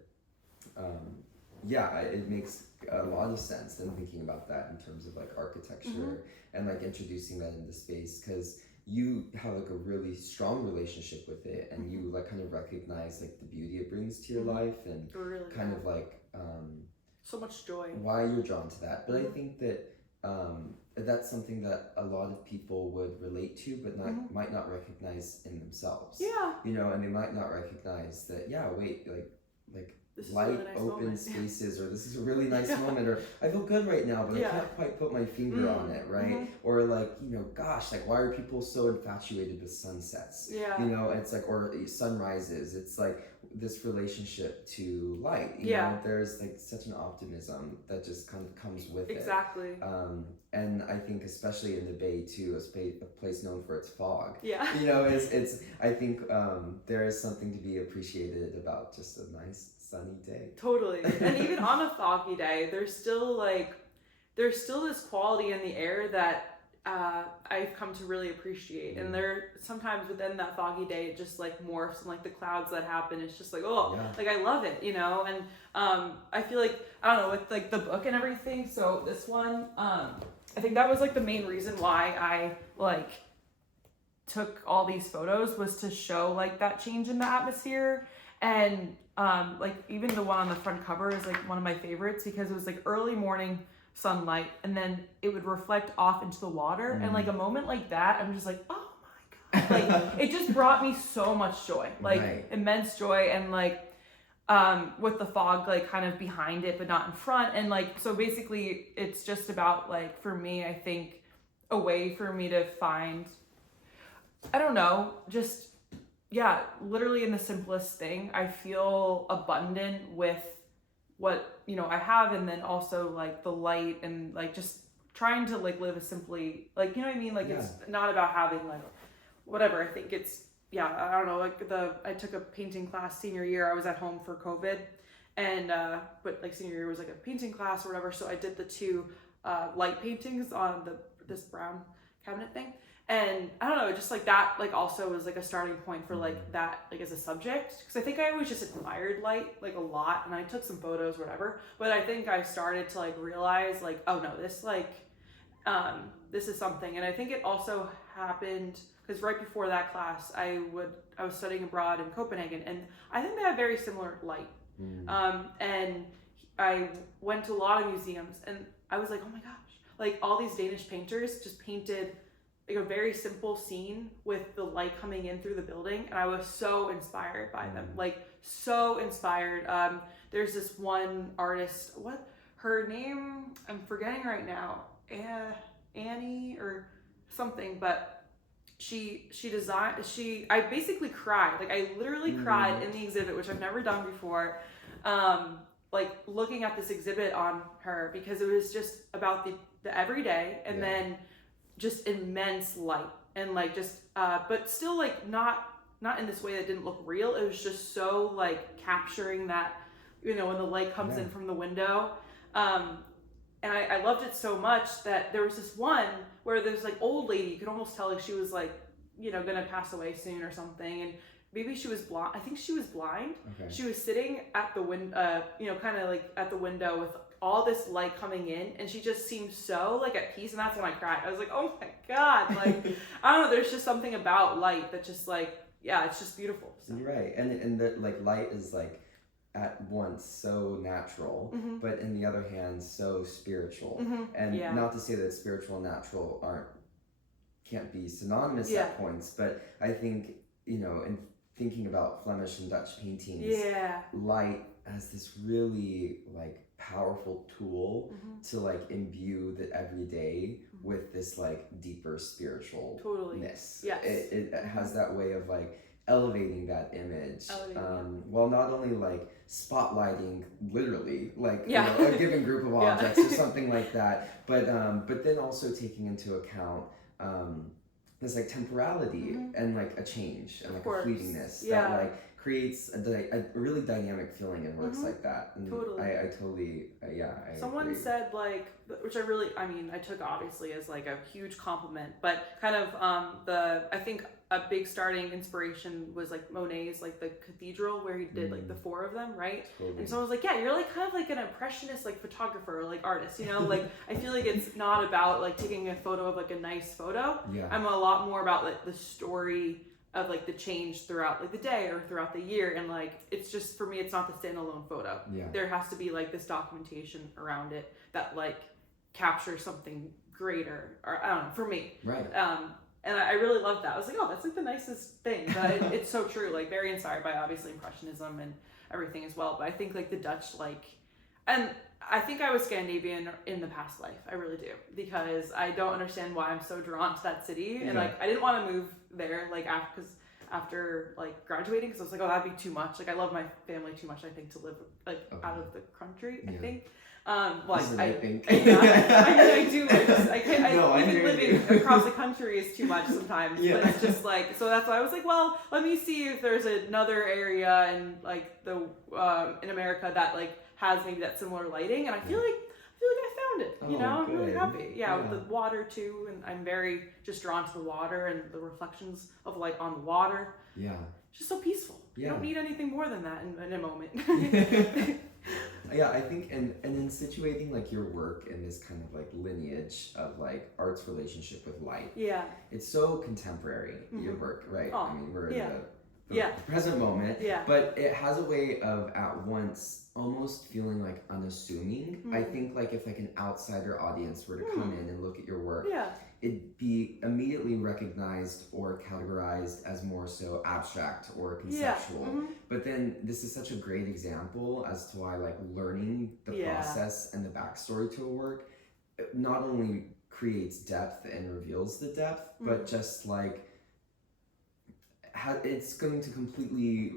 it makes a lot of sense in thinking about that in terms of like architecture and like introducing that into space, because you have like a really strong relationship with it, and you like kind of recognize like the beauty it brings to your life, and really kind of like so much joy, why you're drawn to that. But I think that that's something that a lot of people would relate to, but might not recognize in themselves. You know, and they might not recognize that. Like this is a light, really nice open moment. spaces, or this is a really nice moment, or I feel good right now, but I can't quite put my finger on it, right? Or like, gosh, like why are people so infatuated with sunsets? It's like, or sunrises. It's like this relationship to light. You know, there's like such an optimism that just comes with it. Exactly. And I think especially in the Bay too, a place known for its fog. Yeah. It's I think there is something to be appreciated about just a nice sunny day. Totally. And even on a foggy day, there's still this quality in the air that I've come to really appreciate. And there sometimes within that foggy day, it just like morphs and like the clouds that happen. It's just like, like I love it, And I feel like, I don't know, with like the book and everything. So this one, I think that was like the main reason why I like took all these photos, was to show like that change in the atmosphere. And like even the one on the front cover is like one of my favorites, because it was like early morning sunlight, and then it would reflect off into the water. And like a moment like that, I'm just like, oh my God, like it just brought me so much joy, like immense joy. And like with the fog like kind of behind it but not in front, and like so basically it's just about like, for me, I think a way for me to find, I don't know, just literally in the simplest thing, I feel abundant with what I have, and then also like the light, and like just trying to like live as simply, like, you know what I mean, like it's not about having like whatever. I think it's I don't know, like I took a painting class senior year. I was at home for COVID, and but like senior year was like a painting class or whatever, so I did the 2 light paintings on this brown cabinet thing. And I don't know, just like that, like also was like a starting point for like that, like as a subject. Because I think I always just admired light like a lot, and I took some photos, whatever. But I think I started to like realize like, oh no, this like, this is something. And I think it also happened because right before that class, I was studying abroad in Copenhagen, and I think they have very similar light. And I went to a lot of museums, and I was like, oh my gosh, like all these Danish painters just painted like a very simple scene with the light coming in through the building, and I was so inspired by them, like so inspired. There's this one artist, what her name, I'm forgetting right now, Annie or something, but she designed, I basically cried, like I literally cried in the exhibit, which I've never done before, like looking at this exhibit on her, because it was just about the everyday, and then just immense light, and like just but still like not in this way that didn't look real. It was just so like capturing that, when the light comes in from the window, and I loved it so much that there was this one where there's like old lady, you could almost tell like she was like gonna pass away soon or something, and maybe she was blind. I think she was blind. She was sitting at the window, kind of like at the window with all this light coming in, and she just seemed so like at peace, and that's when I cried. I was like, oh my God, like I don't know, there's just something about light that just like, it's just beautiful. So. You're right, and the like light is like at once so natural, but in the other hand so spiritual, and not to say that spiritual and natural can't be synonymous at points, but I think in thinking about Flemish and Dutch paintings, light as this really like powerful tool to like imbue the everyday with this like deeper spiritualness. It has that way of like elevating that image, while not only like spotlighting literally like a given group of objects or something like that, but then also taking into account this like temporality and like a change and like a fleetingness that like creates a really dynamic feeling in works like that. And I totally, I Someone agree. said like, which I took obviously as like a huge compliment, but kind of I think a big starting inspiration was like Monet's like the cathedral, where he did like the 4 of them, right? And someone was like, you're like kind of like an impressionist like photographer or like artist, like I feel like it's not about like taking a photo of like a nice photo. I'm a lot more about like the story of like the change throughout like the day or throughout the year, and like it's just, for me, it's not the standalone photo. There has to be like this documentation around it that like captures something greater, or I don't know, for me, and I really loved that. I was like, oh, that's like the nicest thing, but it's so true, like very inspired by obviously Impressionism, and everything as well. But I think like the Dutch, and I think I was Scandinavian in the past life. I really do, because I don't understand why I'm so drawn to that city. And like, I didn't want to move there like after like graduating, because I was like, oh, that'd be too much. Like, I love my family too much, I think, to live like out of the country. I think. I think. I do. Even living across the country is too much sometimes. Yeah. But it's just like, so that's why I was like, well, let me see if there's another area in like the in America that like has maybe that similar lighting, and I feel like I found it. You know, I'm really happy. Yeah, with the water too, and I'm very just drawn to the water and the reflections of light on the water. Yeah, it's just so peaceful. Yeah. You don't need anything more than that in a moment. Yeah, I think, and in situating like your work in this kind of like lineage of like art's relationship with light. Yeah, it's so contemporary. Your work, right? I mean, we're in the present moment. Yeah, but it has a way of at once almost feeling like unassuming. I think like if like an outsider audience were to come in and look at your work, it'd be immediately recognized or categorized as more so abstract or conceptual. But then this is such a great example as to why like learning the process and the backstory to a work not only creates depth and reveals the depth, but just like it's going to completely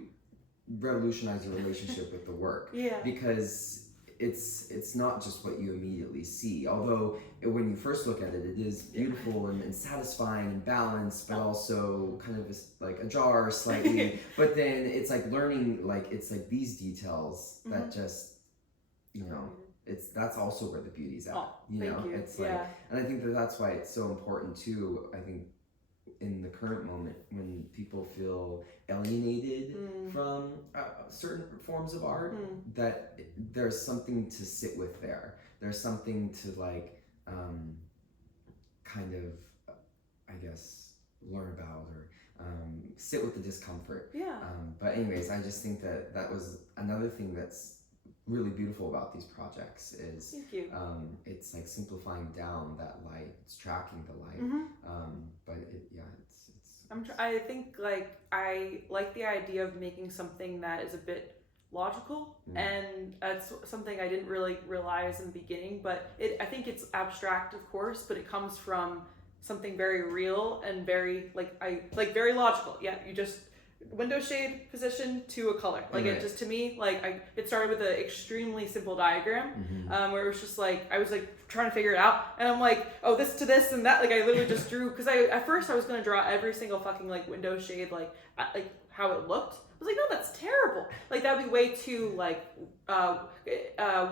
revolutionize your relationship with the work. Because it's not just what you immediately see, although when you first look at it, it is beautiful and satisfying and balanced, but also kind of like ajar slightly. But then it's like learning, like it's like these details that just, you know, that's also where the beauty's at. It's like, and I think that's why it's so important too. I think in the current moment when people feel alienated from certain forms of art, that there's something to sit with there. There's something to like kind of, I guess, learn about or sit with the discomfort. But anyways, I just think that was another thing that's really beautiful about these projects is it's like simplifying down that light. It's tracking the light, but I think like I like the idea of making something that is a bit logical, and that's something I didn't really realize in the beginning. But I think it's abstract, of course, but it comes from something very real and very very logical. Yeah, you just window shade position to a color. Like it just, to me, like it started with an extremely simple diagram where it was just like, I was like trying to figure it out, and I'm like, oh, this to this and that. Like I literally just drew, because at first I was going to draw every single fucking like window shade, like how it looked. I was like, no, that's terrible. Like that would be way too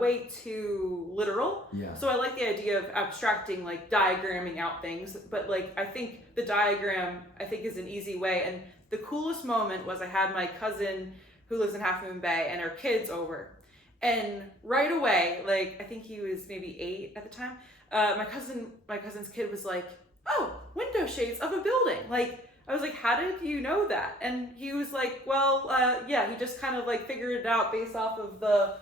way too literal. So I like the idea of abstracting, like diagramming out things. But like I think the diagram is an easy way. And the coolest moment was I had my cousin who lives in Half Moon Bay and her kids over, and right away, like I think he was maybe 8 at the time. My cousin's kid was like, "Oh, window shades of a building." Like I was like, "How did you know that?" And he was like, "Well, yeah, he just kind of like figured it out based off of the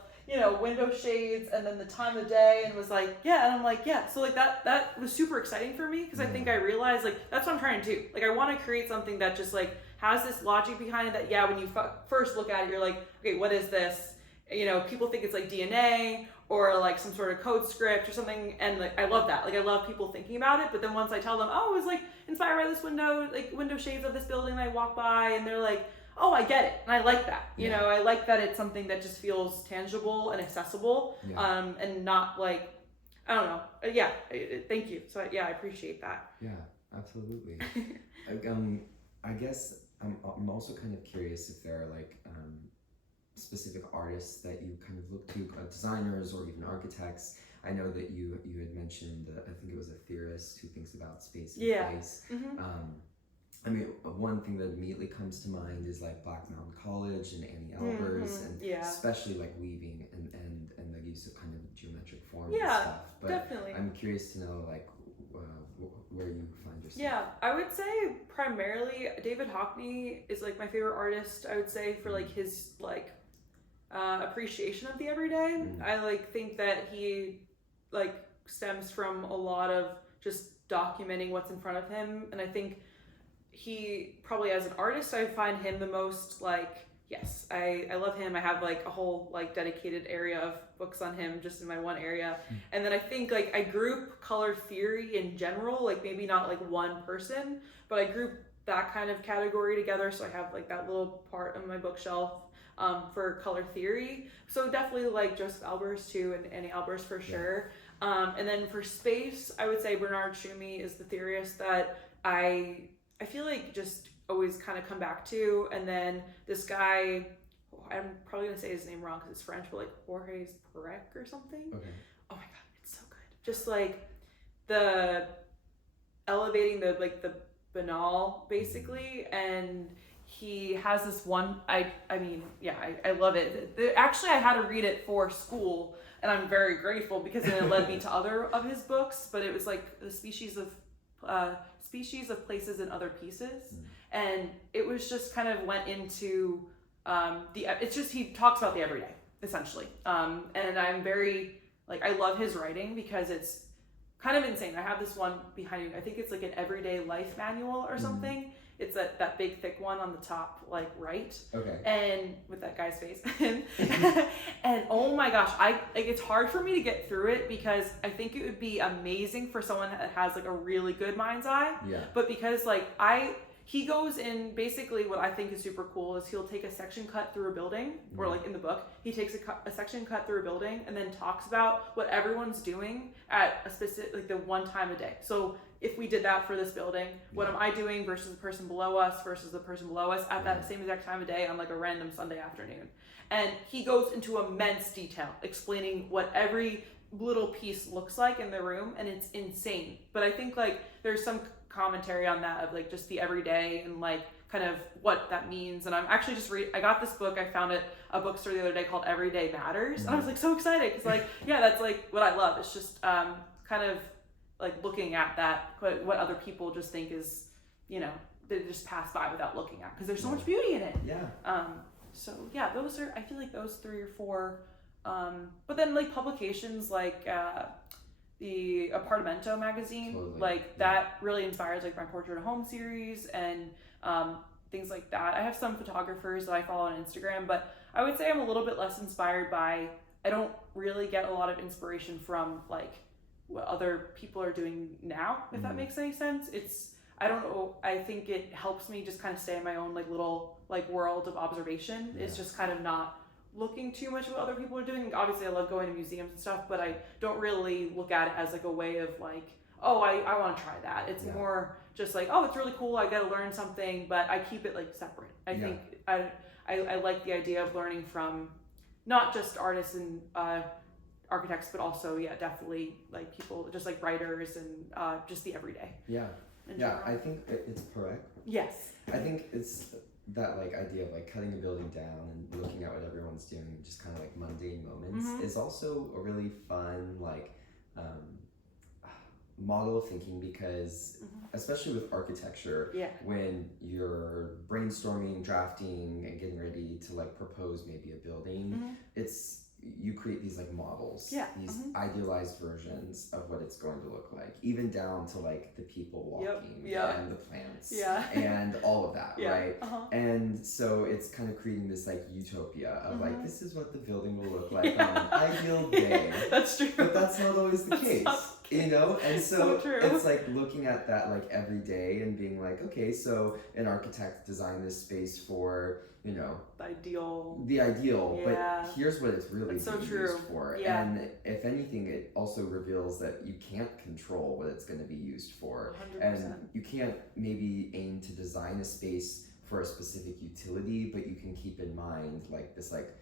window shades and then the time of day," and was like, yeah. And I'm like, yeah. So like that was super exciting for me, because I think I realized like that's what I'm trying to do. Like I want to create something that just like has this logic behind it, that when you first look at it, you're like, okay, what is this? People think it's like DNA or like some sort of code script or something, and like I love that. Like I love people thinking about it, but then once I tell them, oh, it was like inspired by this window shades of this building, and I walk by, and they're like, oh, I get it, and I like that. I like that it's something that just feels tangible and accessible, and not like, I don't know. Thank you. So I appreciate that. Yeah, absolutely. I guess I'm also kind of curious if there are like specific artists that you kind of look to, designers or even architects. I know that you had mentioned, I think it was a theorist who thinks about space and place. I mean, one thing that immediately comes to mind is like Black Mountain College and Annie Albers, and especially like weaving and the use of kind of geometric forms and stuff. But definitely. I'm curious to know like where you find yourself. Yeah, I would say primarily David Hockney is like my favorite artist, I would say, for like his like appreciation of the everyday. I like think that he like stems from a lot of just documenting what's in front of him, and I think he probably, as an artist, I find him the most like Yes, I love him. I have like a whole like dedicated area of books on him just in my one area. And then I think like I group color theory in general, like maybe not like one person, but I group that kind of category together. So I have like that little part on my bookshelf for color theory. So definitely like Joseph Albers too, and Annie Albers for sure. And then for space, I would say Bernard Tschumi is the theorist that I feel like just always kind of come back to. And then this guy, I'm probably gonna say his name wrong because it's French, but like Jorge Perec or something. Okay. Oh my god, it's so good. Just like the elevating the like the banal basically, and he has this one. I love it. Actually, I had to read it for school, and I'm very grateful because then it led me to other of his books. But it was like the species of places and other pieces, and it was just kind of went into it's just he talks about the everyday essentially, and I'm very like I love his writing because it's kind of insane. I have this one behind you. I think it's like an everyday life manual or something. It's that big thick one on the top, like right. Okay. And with that guy's face. And oh my gosh, it's hard for me to get through it because I think it would be amazing for someone that has like a really good mind's eye. Yeah. But because like he goes in basically what I think is super cool is he'll take a section cut through a building, or like in the book, he takes a section cut through a building and then talks about what everyone's doing at a specific, like the one time a day. So if we did that for this building, what am I doing versus the person below us versus the person below us at that same exact time of day on like a random Sunday afternoon. And he goes into immense detail explaining what every little piece looks like in the room, and it's insane. But I think like there's some commentary on that of like just the everyday and like kind of what that means. And I'm actually just I got this book, I found it a bookstore the other day called Everyday Matters, and I was like so excited because like yeah, that's like what I love. It's just kind of like looking at that, what other people just think is, you know, they just pass by without looking at because there's so much beauty in it. So yeah, those are, I feel like those 3 or 4, but then like publications like the Apartamento magazine, that really inspires like my Portrait of Home series and things like that. I have some photographers that I follow on Instagram, but I would say I'm a little bit less inspired by, I don't really get a lot of inspiration from like what other people are doing now, if that makes any sense. I don't know, I think it helps me just kind of stay in my own like little like world of observation. It's just kind of not looking too much what other people are doing. Obviously I love going to museums and stuff, but I don't really look at it as like a way of like, oh, I want to try that. It's more just like, oh, it's really cool, I gotta learn something, but I keep it like separate. I think I like the idea of learning from not just artists and architects, but also definitely like people just like writers and just the everyday. I think it's correct. Yes. I think it's that like idea of like cutting a building down and looking at what everyone's doing, just kind of like mundane moments, is also a really fun like model of thinking because especially with architecture, when you're brainstorming, drafting, and getting ready to like propose maybe a building, you create these like models, these idealized versions of what it's going to look like, even down to like the people walking and the plants and all of that, right? And so it's kind of creating this like utopia of like, this is what the building will look like on an ideal day. That's true. But that's not always the case, you know? And so it's like looking at that like every day and being like, okay, so an architect designed this space for, you know, the ideal, but here's what it's really being used for. And if anything, it also reveals that you can't control what it's going to be used for. 100%. And you can't maybe aim to design a space for a specific utility, but you can keep in mind like this like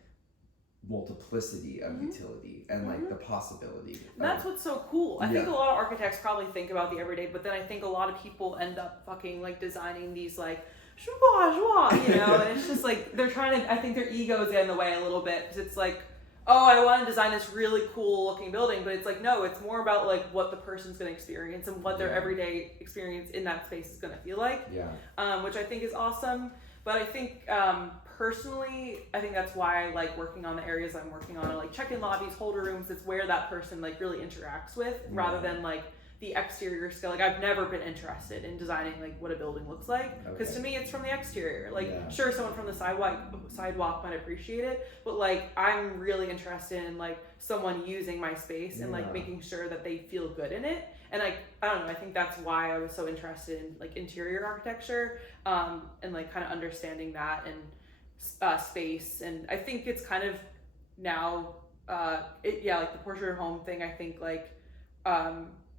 multiplicity of utility and like the possibility. That's what's so cool. I think a lot of architects probably think about the everyday, but then I think a lot of people end up fucking like designing these like you know, and it's just like they're trying to, I think their egos get in the way a little bit because it's like, oh, I want to design this really cool looking building, but it's like, no, it's more about like what the person's going to experience and what their everyday experience in that space is going to feel like, which I think is awesome. But I think personally, I think that's why I like working on the areas I'm working on, like check-in lobbies, holder rooms. It's where that person like really interacts with rather than like the exterior skill. Like I've never been interested in designing like what a building looks like, because to me it's from the exterior. Like sure, someone from the sidewalk might appreciate it, but like I'm really interested in like someone using my space and like making sure that they feel good in it. And like I don't know, I think that's why I was so interested in like interior architecture, and like kind of understanding that and space. And I think it's kind of now like the portrait home thing, I think like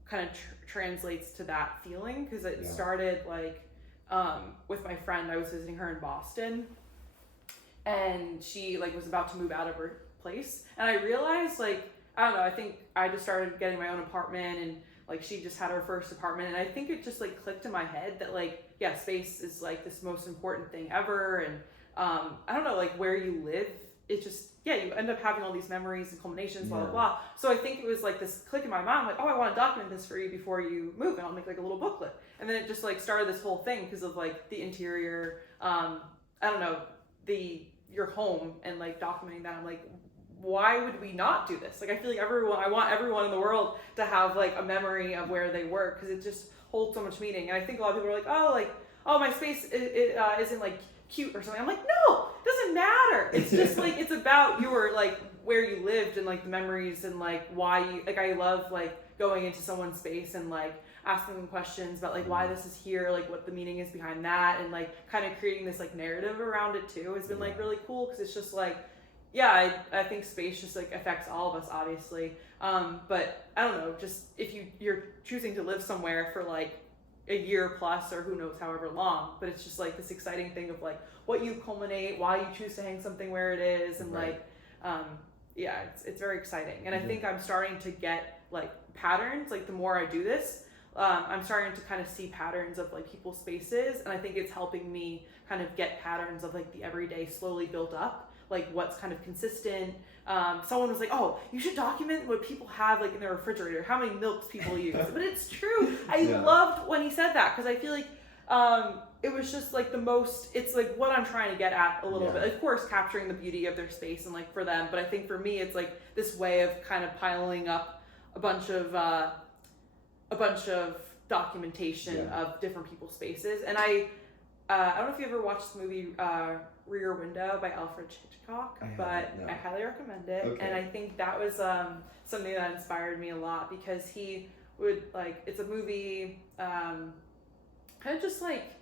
kind of translates to that feeling, because it started like with my friend. I was visiting her in Boston, and she like was about to move out of her place, and I realized like I don't know, I think I just started getting my own apartment, and like she just had her first apartment, and I think it just like clicked in my head that like space is like this most important thing ever. And I don't know, like where you live, it just you end up having all these memories and culminations, blah blah blah. So I think it was like this click in my mind, like, oh, I want to document this for you before you move, and I'll make like a little booklet. And then it just like started this whole thing because of like the interior, I don't know, your home, and like documenting that. I'm like, why would we not do this? Like I feel like I want everyone in the world to have like a memory of where they work, because it just holds so much meaning. And I think a lot of people are like, oh, my space isn't like cute or something. I'm like, no, it doesn't matter. It's just like it's about your like where you lived and like the memories, and like why you like. I love like going into someone's space and like asking them questions about like why this is here, like what the meaning is behind that, and like kind of creating this like narrative around it too has been like really cool, because it's just like I think space just like affects all of us, obviously, but I don't know, just if you're choosing to live somewhere for like a year plus, or who knows however long, but it's just like this exciting thing of like what you culminate, why you choose to hang something where it is, and like it's very exciting. And I think I'm starting to get like patterns, like the more I do this, I'm starting to kind of see patterns of like people's spaces, and I think it's helping me kind of get patterns of like the everyday slowly built up, like what's kind of consistent. Someone was like, oh, you should document what people have like in their refrigerator, how many milks people use. But it's true. I loved when he said that, because I feel like it was just like it's like what I'm trying to get at a little bit. Of course, capturing the beauty of their space and like for them, but I think for me it's like this way of kind of piling up a bunch of documentation of different people's spaces. And I don't know if you ever watched the movie Rear Window by Alfred Hitchcock, I highly recommend it. Okay. And I think that was something that inspired me a lot, because he would like, it's a movie kind of just like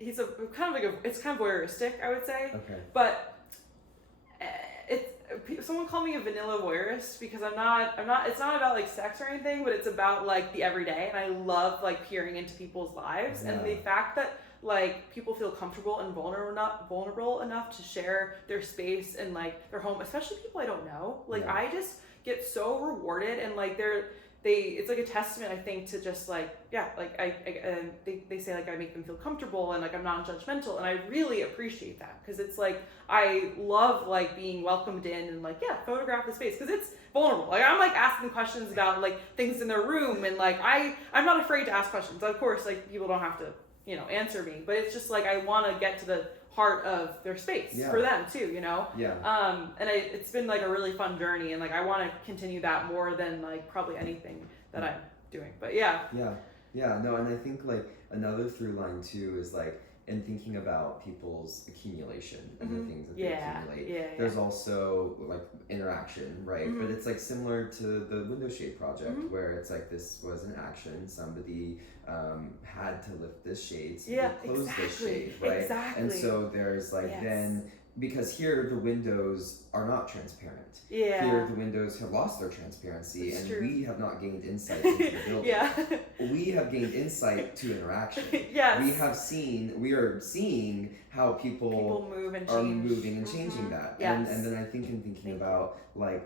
it's kind of voyeuristic, I would say. Okay. But someone called me a vanilla voyeurist, because I'm not, it's not about like sex or anything, but it's about like the everyday, and I love like peering into people's lives. And the fact that like people feel comfortable and vulnerable enough to share their space and like their home, especially people I don't know. Like I just get so rewarded, and like it's like a testament, I think, to just like they say like I make them feel comfortable, and like I'm non-judgmental, and I really appreciate that, because it's like I love like being welcomed in and like photograph the space, because it's vulnerable. Like I'm like asking questions about like things in their room, and like I'm not afraid to ask questions. Of course, like people don't have to answer me, but it's just like I want to get to the heart of their space for them too, and it's been like a really fun journey, and like I want to continue that more than like probably anything that I'm doing. But no, and I think like another through line too is like in thinking about people's accumulation and the things that they accumulate, there's also like interaction, right? But it's like similar to the window shade project, where it's like this was an action, somebody had to lift this shade, so they closed this shade, right? Exactly. And so there's like then, because here the windows are not transparent. Here the windows have lost their transparency, and we have not gained insight into the building. We have gained insight to interaction. We are seeing how people move and are moving and changing that. And then I think in thinking about like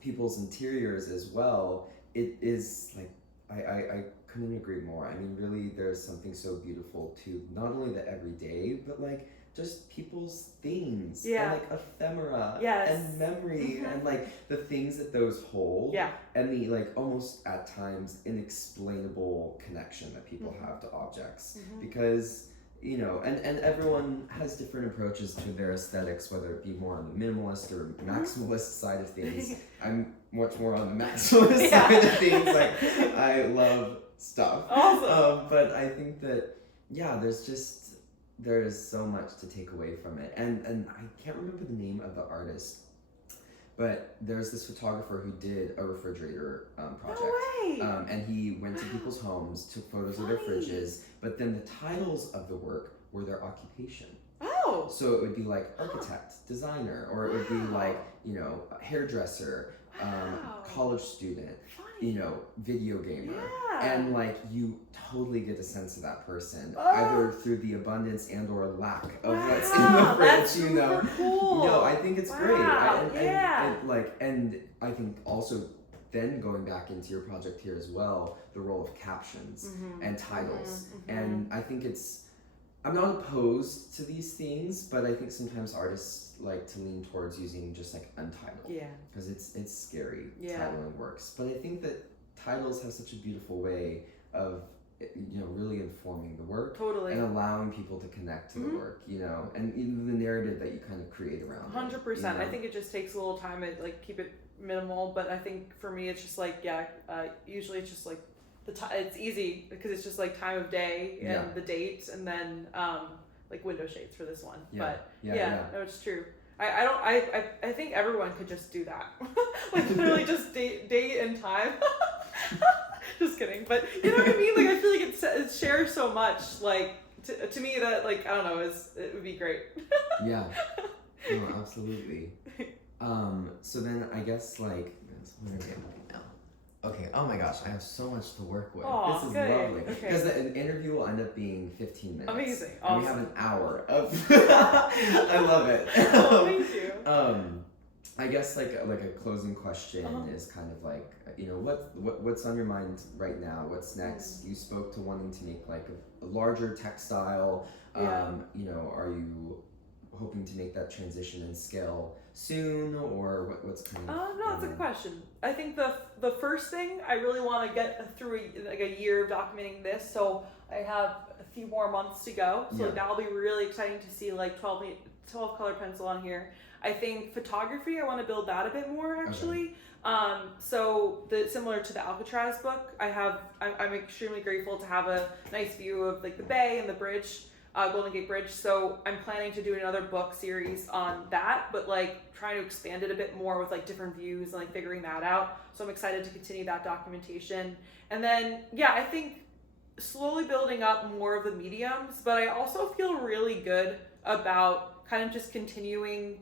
people's interiors as well, it is like I couldn't agree more. I mean, really, there's something so beautiful to not only the everyday, but like just people's things and like ephemera and memory and like the things that those hold and the like almost at times inexplainable connection that people have to objects, because you know, and everyone has different approaches to their aesthetics, whether it be more on the minimalist or maximalist side of things. I'm much more on the maximalist side of things. Like, I love stuff. Awesome. But I think that, yeah, there's so much to take away from it. And I can't remember the name of the artist, but there's this photographer who did a refrigerator project. No way. And he went to people's homes, took photos of their fridges, but then the titles of the work were their occupation. Oh. So it would be like architect, designer, or it would be like, you know, hairdresser, college student, you know, video gamer. And like, you totally get a sense of that person, either through the abundance and or lack of what's in the fridge, you know. Cool. No, I think it's great. And I think also then going back into your project here as well, the role of captions and titles. And I think I'm not opposed to these things, but I think sometimes artists like to lean towards using just like untitled. Yeah. Because it's scary, titling works. But I think that titles have such a beautiful way of, you know, really informing the work. Totally. And allowing people to connect to the work, you know, and even the narrative that you kind of create around 100%. it, you know? I think it just takes a little time to like keep it minimal, but I think for me it's just like, usually it's just like it's easy because it's just like time of day and the date, and then like window shades for this one. No, it's true. I think everyone could just do that. Like literally just date and time. Just kidding, but you know what I mean? Like, I feel like it shares so much. Like to me, that like, I don't know, it would be great. Yeah. No, absolutely. So then I guess like, what are we at now? Okay. Oh my gosh, I have so much to work with. Aw, this is lovely. Because the interview will end up being 15 minutes. Amazing. And Awesome. we have an hour of. I love it. Oh, thank you. I guess like a closing question is kind of like, you know, what's on your mind right now? What's next? You spoke to wanting to make like a larger textile. You know, are you hoping to make that transition and scale soon, or what's kind of? No, that's a good question. I think the first thing I really want to get through like a year of documenting this, so I have a few more months to go. So like, that'll be really exciting to see like 12 color pencil on here. I think photography, I want to build that a bit more actually. Okay. So similar to the Alcatraz book, I'm extremely grateful to have a nice view of like the bay and the bridge, Golden Gate Bridge. So I'm planning to do another book series on that, but like trying to expand it a bit more with like different views and like figuring that out. So I'm excited to continue that documentation. And then, I think slowly building up more of the mediums, but I also feel really good about kind of just continuing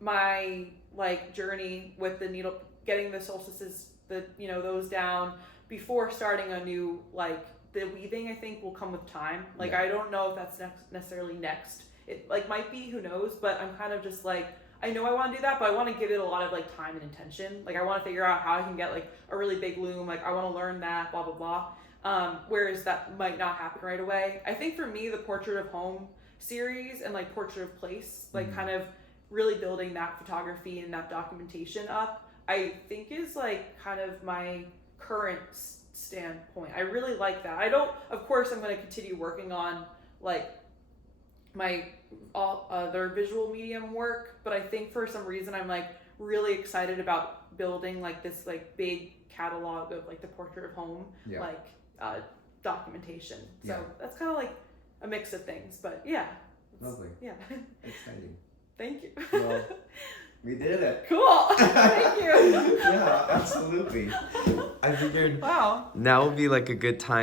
my like journey with the needle, getting the solstices, those down before starting a new, like the weaving I think will come with time. Like I don't know if that's necessarily next. It like might be, who knows, but I'm kind of just like, I know I want to do that, but I want to give it a lot of like time and intention. Like I want to figure out how I can get like a really big loom. Like I want to learn that, blah, blah, blah. Whereas that might not happen right away. I think for me, the Portrait of Home series and like Portrait of Place, like kind of really building that photography and that documentation up, I think is like kind of my current standpoint. I really like that. Of course I'm going to continue working on like my other visual medium work, but I think for some reason I'm like really excited about building like this like big catalog of like the Portrait of Home like documentation. So that's kind of like a mix of things, but lovely. Exciting. Thank you. Well, we did it. Cool. Thank you. Yeah, absolutely. I figured wow, now would be like a good time